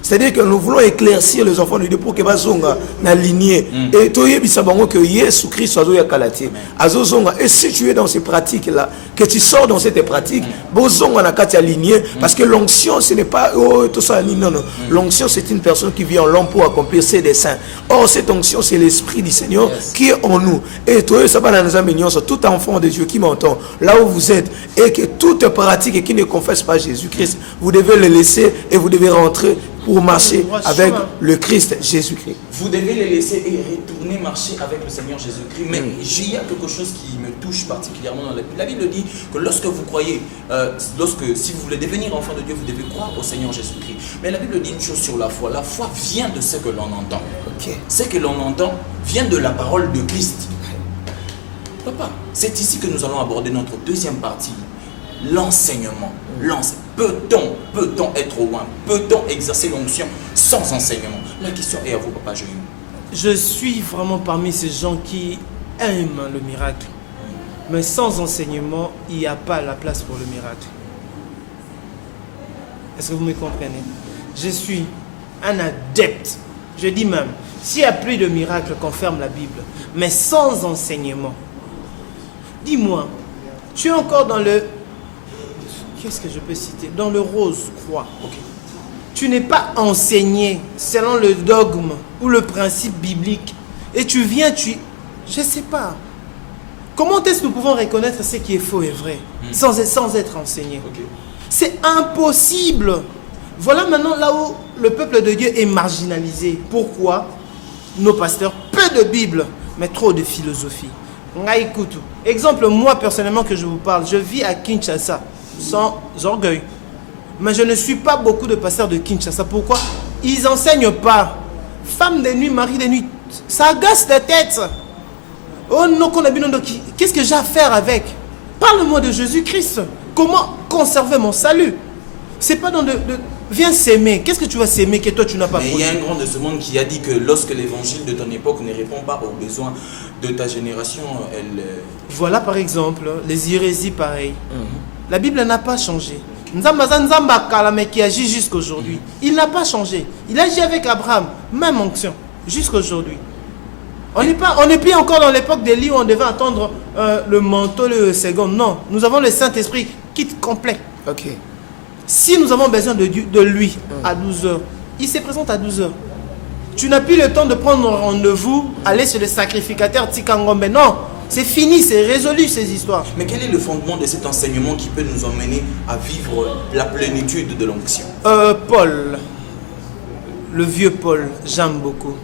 C'est-à-dire que nous voulons éclaircir les enfants de Dieu pour que bazonga na lignée et toye bisabango que Jésus Christ soit ya kalati azozonga. Et si tu es dans ces pratiques là, que tu sors dans cette pratique, bozonga na kati ya lignée, parce que l'onction ce n'est pas tout ça non. L'onction c'est une personne qui vient en l'homme pour accomplir ses desseins. Or cette onction c'est l'esprit du Seigneur qui est en nous. Et toi ça va dans les ambitions, tout enfant de Dieu qui m'entend là où vous êtes et que toute pratique et qui ne confesse pas Jésus-Christ, vous devez le laisser et vous devez rentrer pour marcher avec le Christ Jésus-Christ. Vous devez les laisser et retourner marcher avec le Seigneur Jésus-Christ. Mais il y a quelque chose qui me touche particulièrement dans la Bible. La Bible dit que lorsque vous croyez, si vous voulez devenir enfant de Dieu, vous devez croire au Seigneur Jésus-Christ. Mais la Bible dit une chose sur la foi. La foi vient de ce que l'on entend. Ce que l'on entend vient de la parole de Christ. Papa, c'est ici que nous allons aborder notre deuxième partie. L'enseignement. Peut-on être loin? Peut-on exercer l'onction sans enseignement? La question est à vous, Papa Joyeux. Je suis vraiment parmi ces gens qui aiment le miracle. Mais sans enseignement, il n'y a pas la place pour le miracle. Est-ce que vous me comprenez? Je suis un adepte. Je dis même, s'il n'y a plus de miracle, confirme la Bible. Mais sans enseignement. Dis-moi, tu es encore dans le... Qu'est-ce que je peux citer? Dans le rose croix. Tu n'es pas enseigné selon le dogme ou le principe biblique. Et tu viens, je ne sais pas. Comment est-ce que nous pouvons reconnaître ce qui est faux et vrai sans être enseigné? C'est impossible. Voilà maintenant là où le peuple de Dieu est marginalisé. Pourquoi? Nos pasteurs, peu de Bible, mais trop de philosophie. Exemple, moi personnellement que je vous parle, je vis à Kinshasa, sans orgueil. Mais je ne suis pas beaucoup de pasteurs de Kinshasa. Pourquoi? Ils n'enseignent pas. Femme de nuit, mari de nuit, ça agace la tête. Oh non, qu'est-ce que j'ai à faire avec? Parle-moi de Jésus-Christ. Comment conserver mon salut? C'est pas dans viens s'aimer. Qu'est-ce que tu vas s'aimer que toi tu n'as pas? Mais il y a un grand de ce monde qui a dit que lorsque l'évangile de ton époque ne répond pas aux besoins de ta génération, elle... Voilà par exemple les hérésies pareilles. La Bible n'a pas changé. Nzamba mais qui agit jusqu'aujourd'hui. Il n'a pas changé. Il agit avec Abraham, même onction, jusqu'aujourd'hui. On n'est plus encore dans l'époque d'Élie où on devait attendre le manteau, le second. Non, nous avons le Saint-Esprit, kit complet. Ok. Si nous avons besoin de lui à 12h, il se présente à 12h. Tu n'as plus le temps de prendre rendez-vous, aller chez le sacrificateur Tikangombe. Non, c'est fini, c'est résolu ces histoires. Mais quel est le fondement de cet enseignement qui peut nous emmener à vivre la plénitude de l'onction? Paul, le vieux Paul, j'aime beaucoup.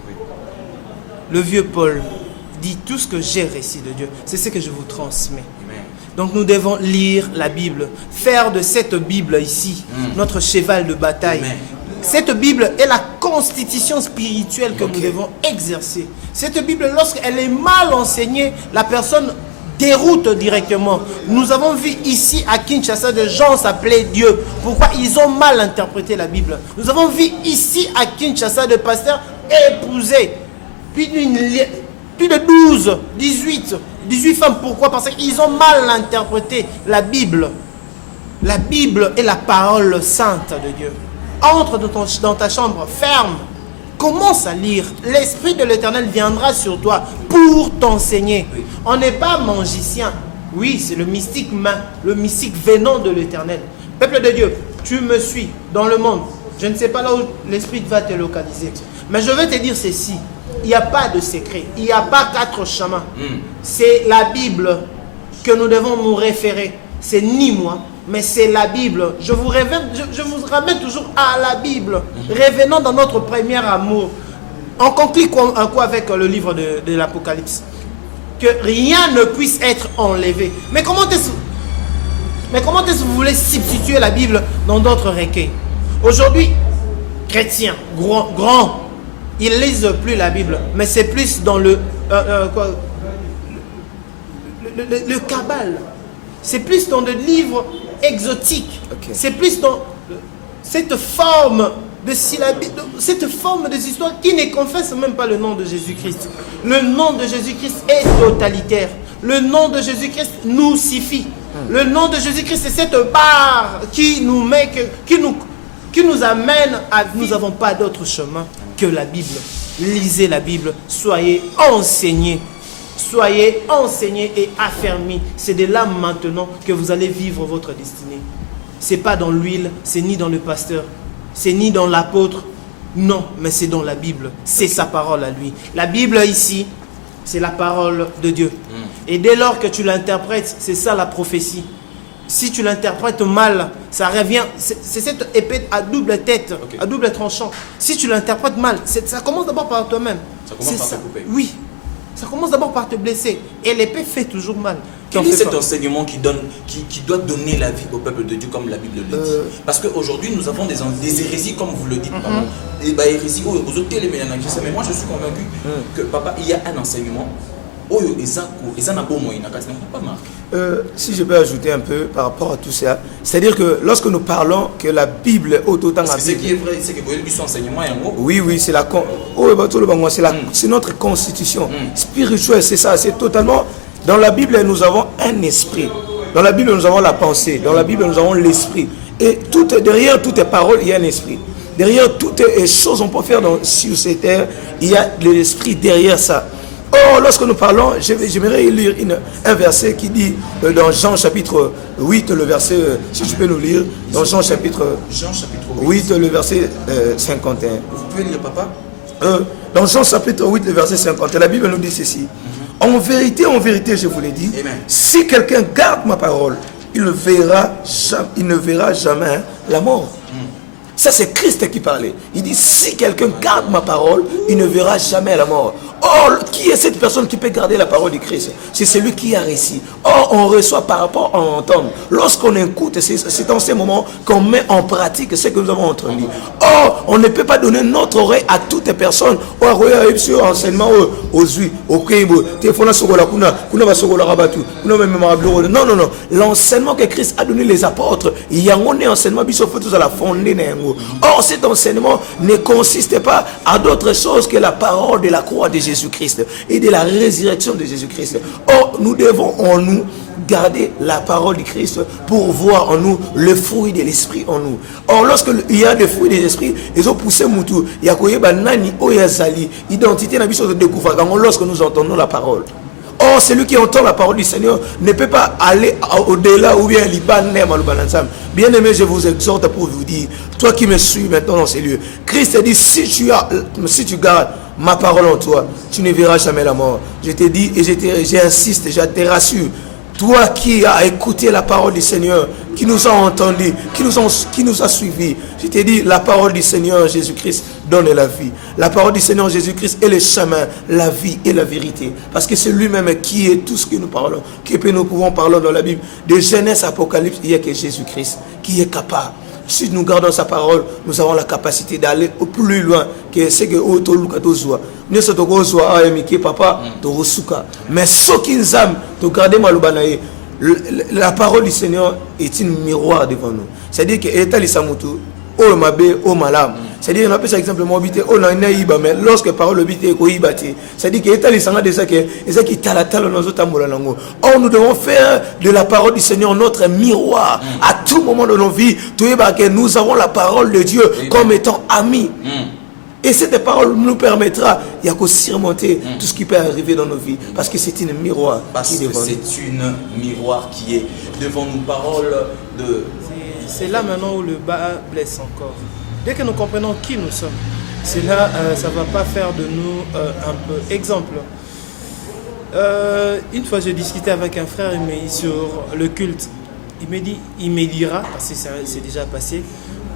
Le vieux Paul dit tout ce que j'ai reçu de Dieu, c'est ce que je vous transmets. Amen. Donc nous devons lire la Bible, faire de cette Bible ici notre cheval de bataille. Amen. Cette Bible est la constitution spirituelle que nous devons exercer. Cette Bible, lorsqu'elle est mal enseignée, la personne déroute directement. Nous avons vu ici à Kinshasa des gens s'appeler Dieu. Pourquoi? Ils ont mal interprété la Bible. Nous avons vu ici à Kinshasa des pasteurs épousés. Plus de 12, 18 femmes. Pourquoi? Parce qu'ils ont mal interprété la Bible. La Bible est la parole sainte de Dieu. Entre dans ta chambre, ferme. Commence à lire. L'Esprit de l'Éternel viendra sur toi pour t'enseigner. On n'est pas magicien. Oui, c'est le mystique venant de l'Éternel. Peuple de Dieu, tu me suis dans le monde. Je ne sais pas là où l'Esprit va te localiser. Mais je vais te dire ceci. Il n'y a pas de secret. Il n'y a pas 4 chemins. C'est la Bible que nous devons nous référer. C'est ni moi, mais c'est la Bible. Je vous ramène toujours à la Bible. Revenons dans notre premier amour. On conclut quoi avec le livre de l'Apocalypse? Que rien ne puisse être enlevé. Mais comment est-ce que vous voulez substituer la Bible dans d'autres recueils? Aujourd'hui, chrétiens, grands, ils ne lisent plus la Bible, mais c'est plus dans le Kabbale. C'est plus dans des livres exotiques. Okay. C'est plus dans cette forme de syllabes, cette forme des histoires qui ne confessent même pas le nom de Jésus-Christ. Le nom de Jésus-Christ est totalitaire. Le nom de Jésus-Christ nous suffit. Le nom de Jésus-Christ, c'est cette barre qui nous amène à... Nous n'avons pas d'autre chemin que la Bible. Lisez la Bible, soyez enseignés. Soyez enseignés et affermis. C'est de là maintenant que vous allez vivre votre destinée. Ce n'est pas dans l'huile, c'est ni dans le pasteur, c'est ni dans l'apôtre. Non, mais c'est dans la Bible. C'est sa parole à lui. La Bible ici, c'est la parole de Dieu. Et dès lors que tu l'interprètes, c'est ça la prophétie. Si tu l'interprètes mal, ça revient. C'est cette épée à double tête, à double tranchant. Si tu l'interprètes mal, ça commence d'abord par toi-même. Ça commence par te couper. Oui. Ça commence d'abord par te blesser. Et l'épée fait toujours mal. Quel est cet enseignement qui doit donner la vie au peuple de Dieu comme la Bible le dit? Parce qu'aujourd'hui, nous avons des hérésies, comme vous le dites. Des hérésies, mais moi, je suis convaincu que, papa, il y a un enseignement. Si je peux ajouter un peu par rapport à tout ça, c'est-à-dire que lorsque nous parlons que la Bible est autant à ce qui est vrai, c'est que vous enseignement est en haut. Oui, c'est notre constitution spirituelle, c'est ça, c'est totalement. Dans la Bible, nous avons un esprit. Dans la Bible, nous avons la pensée. Dans la Bible, nous avons l'esprit. Et derrière toutes les paroles, il y a un esprit. Derrière toutes les choses qu'on peut faire sur cette terre, il y a l'esprit derrière ça. Or, lorsque nous parlons, j'aimerais lire un verset qui dit dans Jean chapitre 8, le verset, si tu peux nous lire, dans Jean chapitre 8, le verset 51. Vous pouvez lire, papa? Dans Jean chapitre 8, le verset 51, la Bible nous dit ceci. En vérité, je vous l'ai dit, Amen. si quelqu'un garde ma parole, il ne verra jamais la mort. Ça, c'est Christ qui parlait. Il dit, si quelqu'un garde ma parole, il ne verra jamais la mort. Or, qui est cette personne qui peut garder la parole de Christ? C'est celui qui a réussi. Or, on reçoit par rapport à entendre. Lorsqu'on écoute, c'est dans ces moments qu'on met en pratique ce que nous avons entendu. Or, on ne peut pas donner notre oreille à toutes les personnes. Enseignement aux yeux, au Kébo, téléphone non, non, non. L'enseignement que Christ a donné les apôtres, il y a un enseignement qui se fait tous à la fondée. Or, cet enseignement ne consiste pas à d'autres choses que la parole de la croix de Jésus-Christ et de la résurrection de Jésus-Christ. Or, nous devons en nous garder la parole du Christ pour voir en nous le fruit de l'esprit en nous. Or, lorsqu'il y a des fruits de l'esprit, ils ont poussé Moutou, il y a Nani Oyazali, identité n'a de découvrir lorsque nous entendons la parole. Or, celui qui entend la parole du Seigneur ne peut pas aller au-delà ou bien bien aimé, je vous exhorte pour vous dire, toi qui me suis maintenant dans ces lieux, Christ a dit, si tu gardes ma parole en toi, tu ne verras jamais la mort. Je te dis et j'insiste, je te rassure, toi qui as écouté la parole du Seigneur, qui nous a entendus, qui nous a suivis, je te dis, la parole du Seigneur Jésus-Christ donne la vie. La parole du Seigneur Jésus-Christ est le chemin, la vie et la vérité. Parce que c'est lui-même qui est tout ce que nous parlons, que nous pouvons parler dans la Bible. De Genèse à Apocalypse, il n'y a que Jésus-Christ qui est capable. Si nous gardons sa parole, nous avons la capacité d'aller au plus loin que ce que nous avons. Nous sommes papa, mais ce qui nous aime, nous gardons la parole du Seigneur est un miroir devant nous. C'est-à-dire que l'État de Samutu, oh mabé, oh malam. C'est-à-dire qu'on appelle ça exemplement habité, oh naïba, mais lorsque parole habité est coïbaté. C'est-à-dire que l'État de Samutu déjà qui talatale nos autres amours. Or, nous devons faire de la parole du Seigneur notre miroir. À tout moment de nos vies, nous avons la parole de Dieu comme étant amis. Et cette parole nous permettra de surmonter tout ce qui peut arriver dans nos vies. Parce que c'est une miroir. Parce que c'est une miroir qui est devant nous. Parole de... C'est là maintenant où le bas blesse encore. Dès que nous comprenons qui nous sommes, c'est là, ça ne va pas faire de nous un peu. Exemple, une fois je discutais avec un frère sur le culte. Il me dira, parce que c'est déjà passé,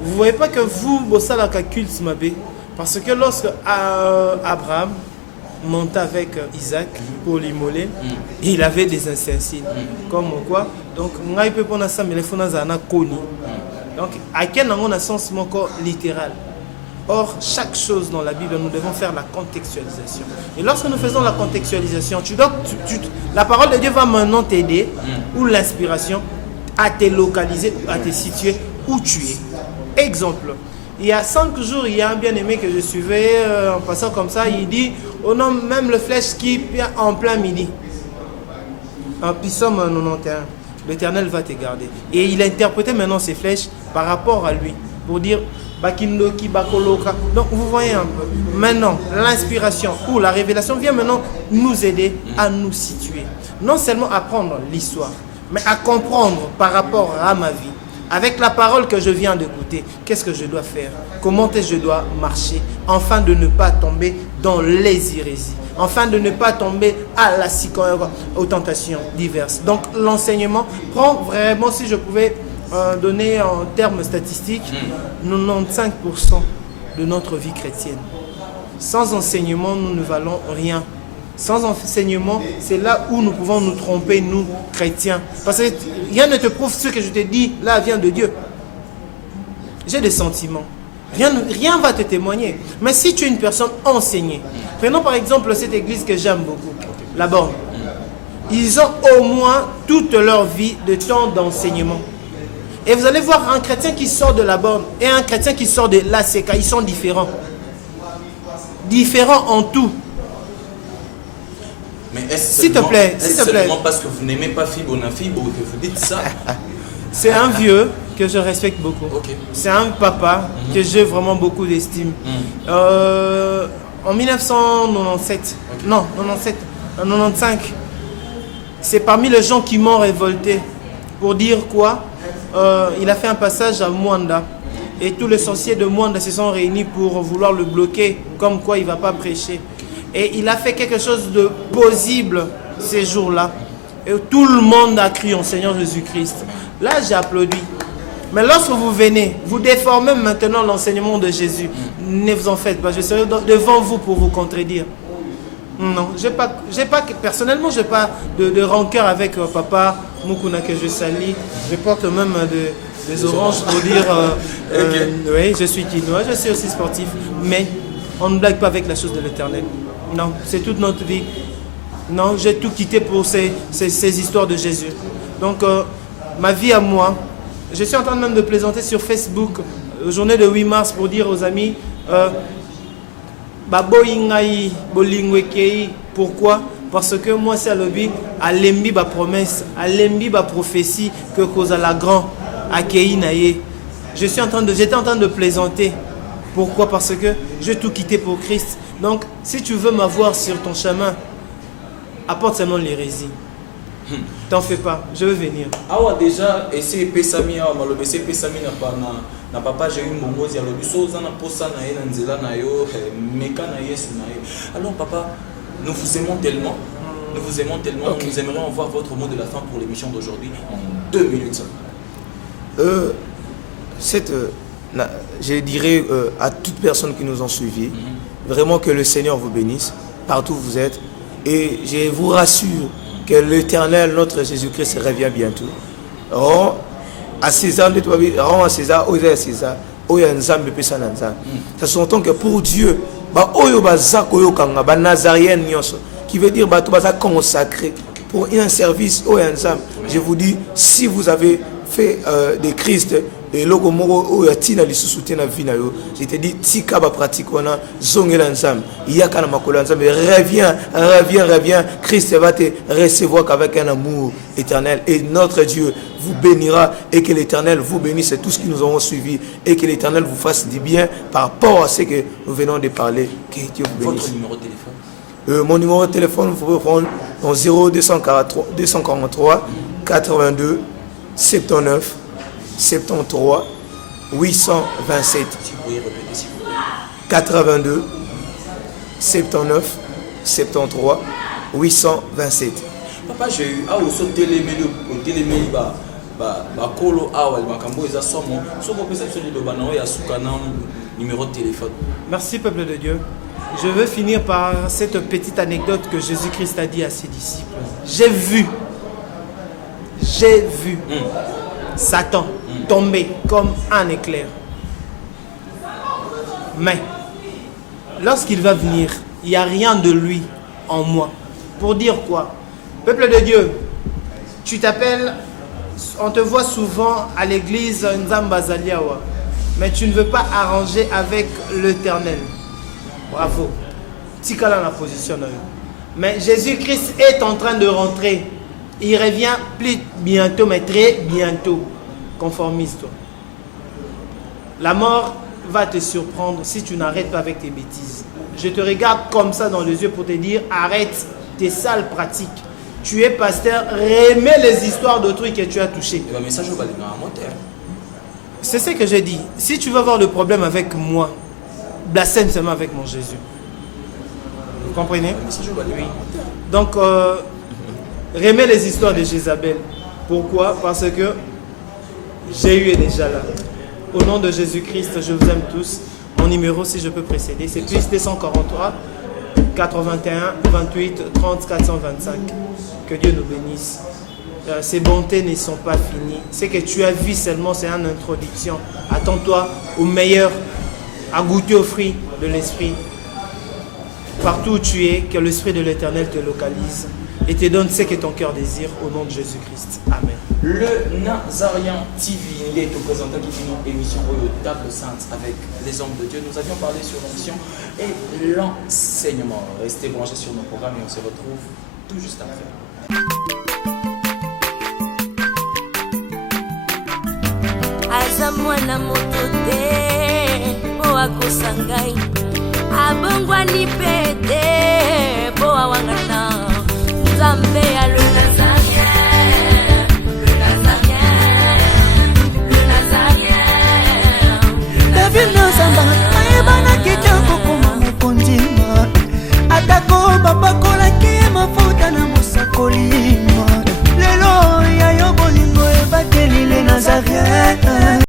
vous ne voyez pas que vous, bossez la culte m'avez. Parce que lorsque Abraham monta avec Isaac pour l'immoler, il avait des insignes. Comme quoi? Donc, on peut prendre ça, mais les fonds connu. Donc, à quel on a sens littéral. Or, chaque chose dans la Bible, nous devons faire la contextualisation. Et lorsque nous faisons la contextualisation, la parole de Dieu va maintenant t'aider, ou l'inspiration, à te localiser, à te situer où tu es. Exemple. Il y a 5 jours, il y a un bien-aimé que je suivais en passant comme ça. Il dit, oh non, même le flèche qui vient en plein midi. En Psaume 91, l'Éternel va te garder. Et il interprétait maintenant ces flèches par rapport à lui. Pour dire, Bakindoki, Bakoloka. Donc vous voyez un peu. Maintenant, l'inspiration ou la révélation vient maintenant nous aider à nous situer. Non seulement à prendre l'histoire, mais à comprendre par rapport à ma vie. Avec la parole que je viens d'écouter, qu'est-ce que je dois faire? Comment est-ce que je dois marcher? Afin de ne pas tomber dans les hérésies. Afin de ne pas tomber aux tentations diverses. Donc l'enseignement prend vraiment, si je pouvais donner en termes statistiques, 95% de notre vie chrétienne. Sans enseignement, nous ne valons rien. Sans enseignement, c'est là où nous pouvons nous tromper, nous, chrétiens. Parce que rien ne te prouve ce que je te dis, là, vient de Dieu. J'ai des sentiments. Rien ne va te témoigner. Mais si tu es une personne enseignée, prenons par exemple cette église que j'aime beaucoup, la Borne. Ils ont au moins toute leur vie de temps d'enseignement. Et vous allez voir un chrétien qui sort de la Borne et un chrétien qui sort de l'ACK, ils sont différents. Différents en tout. Mais est-ce s'il te plaît, seulement parce que vous n'aimez pas Fibre ou Fibre que vous dites ça? C'est un vieux que je respecte beaucoup. Okay. C'est un papa que j'ai vraiment beaucoup d'estime. En 1997, non, 95, c'est parmi les gens qui m'ont révolté. Pour dire quoi? Il a fait un passage à Mwanda. Et tous les sorciers de Mwanda se sont réunis pour vouloir le bloquer, comme quoi il ne va pas prêcher. Et il a fait quelque chose de possible ces jours-là. Et tout le monde a cru en Seigneur Jésus-Christ. Là, j'ai applaudi. Mais lorsque vous venez, vous déformez maintenant l'enseignement de Jésus. Ne vous en faites pas. Je serai devant vous pour vous contredire. Non, personnellement, je n'ai pas de rancœur avec papa Mukuna que je salis. Je porte même des oranges pour dire oui, je suis quinoa, je suis aussi sportif. Mais on ne blague pas avec la chose de l'éternel. Non, c'est toute notre vie. Non, j'ai tout quitté pour ces histoires de Jésus. Donc, ma vie à moi, je suis en train même de plaisanter sur Facebook, journée de 8 mars, pour dire aux amis, pourquoi? Parce que moi, c'est le à l'embi ba promesse, à l'embi ba prophétie que cause à la grand à Keinaye. J'étais en train de plaisanter. Pourquoi? Parce que j'ai tout quitté pour Christ. Donc, si tu veux m'avoir sur ton chemin, apporte seulement l'hérésie. T'en fais pas, je veux venir. Ah ouais, déjà, et c'est Pesami, c'est Pesami na papa, j'ai eu mon mot, il y a le biso, na posa na ye, na nzela na yo, meka na ye, na ye. Alors papa, nous vous aimons tellement, okay. Nous aimerions voir votre mot de la fin pour l'émission d'aujourd'hui en 2 minutes. Je dirais à toute personne qui nous ont suivis, vraiment que le Seigneur vous bénisse, partout où vous êtes. Et je vous rassure que l'Éternel, notre Jésus-Christ, revient bientôt. Rends à César, rends à César, aux César, aux Nzambe, ça s'entend que pour Dieu, qui veut dire consacré pour un service au Nzambe. Je vous dis, si vous avez fait de Christ et logo moko oya tina lisusu tena vina yo, je te dis tika ba pratique wana zongela nzambe yaka na makolo nzambe, reviens, Christ va te recevoir qu'avec un amour éternel, et notre Dieu vous bénira, et que l'Éternel vous bénisse, tout ce qui nous avons suivi, et que l'Éternel vous fasse du bien par rapport à ce que nous venons de parler. Que Dieu vous bénisse. Votre numéro de téléphone? Mon numéro de téléphone, vous pouvez prendre en 0243 82 79 73 827. Si vous pouvez répéter, s'il vous plaît. 82 79 73 827. Papa, j'ai eu à au téléméli kolo awal makambo eza somo soko pesa biso de bana ya sukana numéro de téléphone. Merci peuple de Dieu. Je veux finir par cette petite anecdote que Jésus-Christ a dit à ses disciples. J'ai vu Satan tomber comme un éclair. Mais lorsqu'il va venir, il n'y a rien de lui en moi. Pour dire quoi? Peuple de Dieu, tu t'appelles, on te voit souvent à l'église Nzamba Zaliawa, mais tu ne veux pas arranger avec l'Éternel. Bravo. Tikala la position. Mais Jésus-Christ est en train de rentrer. Il revient plus bientôt, mais très bientôt. Conformise-toi. La mort va te surprendre si tu n'arrêtes pas avec tes bêtises. Je te regarde comme ça dans les yeux pour te dire, arrête tes sales pratiques. Tu es pasteur, remets les histoires d'autrui que tu as touchées. C'est ce que j'ai dit. Si tu veux avoir le problème avec moi, blasphème seulement avec mon Jésus. Vous comprenez? Oui. Donc, remets les histoires de Jézabel. Pourquoi? Parce que j'ai eu déjà là. Au nom de Jésus-Christ, je vous aime tous. Mon numéro, si je peux précéder, c'est plus 243 81 28 30 425. Que Dieu nous bénisse. Ces bontés ne sont pas finies. Ce que tu as vu seulement, c'est une introduction. Attends-toi au meilleur, à goûter aux fruits de l'esprit. Partout où tu es, que l'esprit de l'Éternel te localise et te donne ce que ton cœur désire au nom de Jésus-Christ. Amen. Le Nazarien TV, il est au présentant qui fait une émission Table Sainte avec les hommes de Dieu. Nous avions parlé sur l'onction et l'enseignement. Restez branchés sur nos programmes et on se retrouve tout juste après. Aza mwana moto te po akosangai abongwani pete po awangana Nzambe ya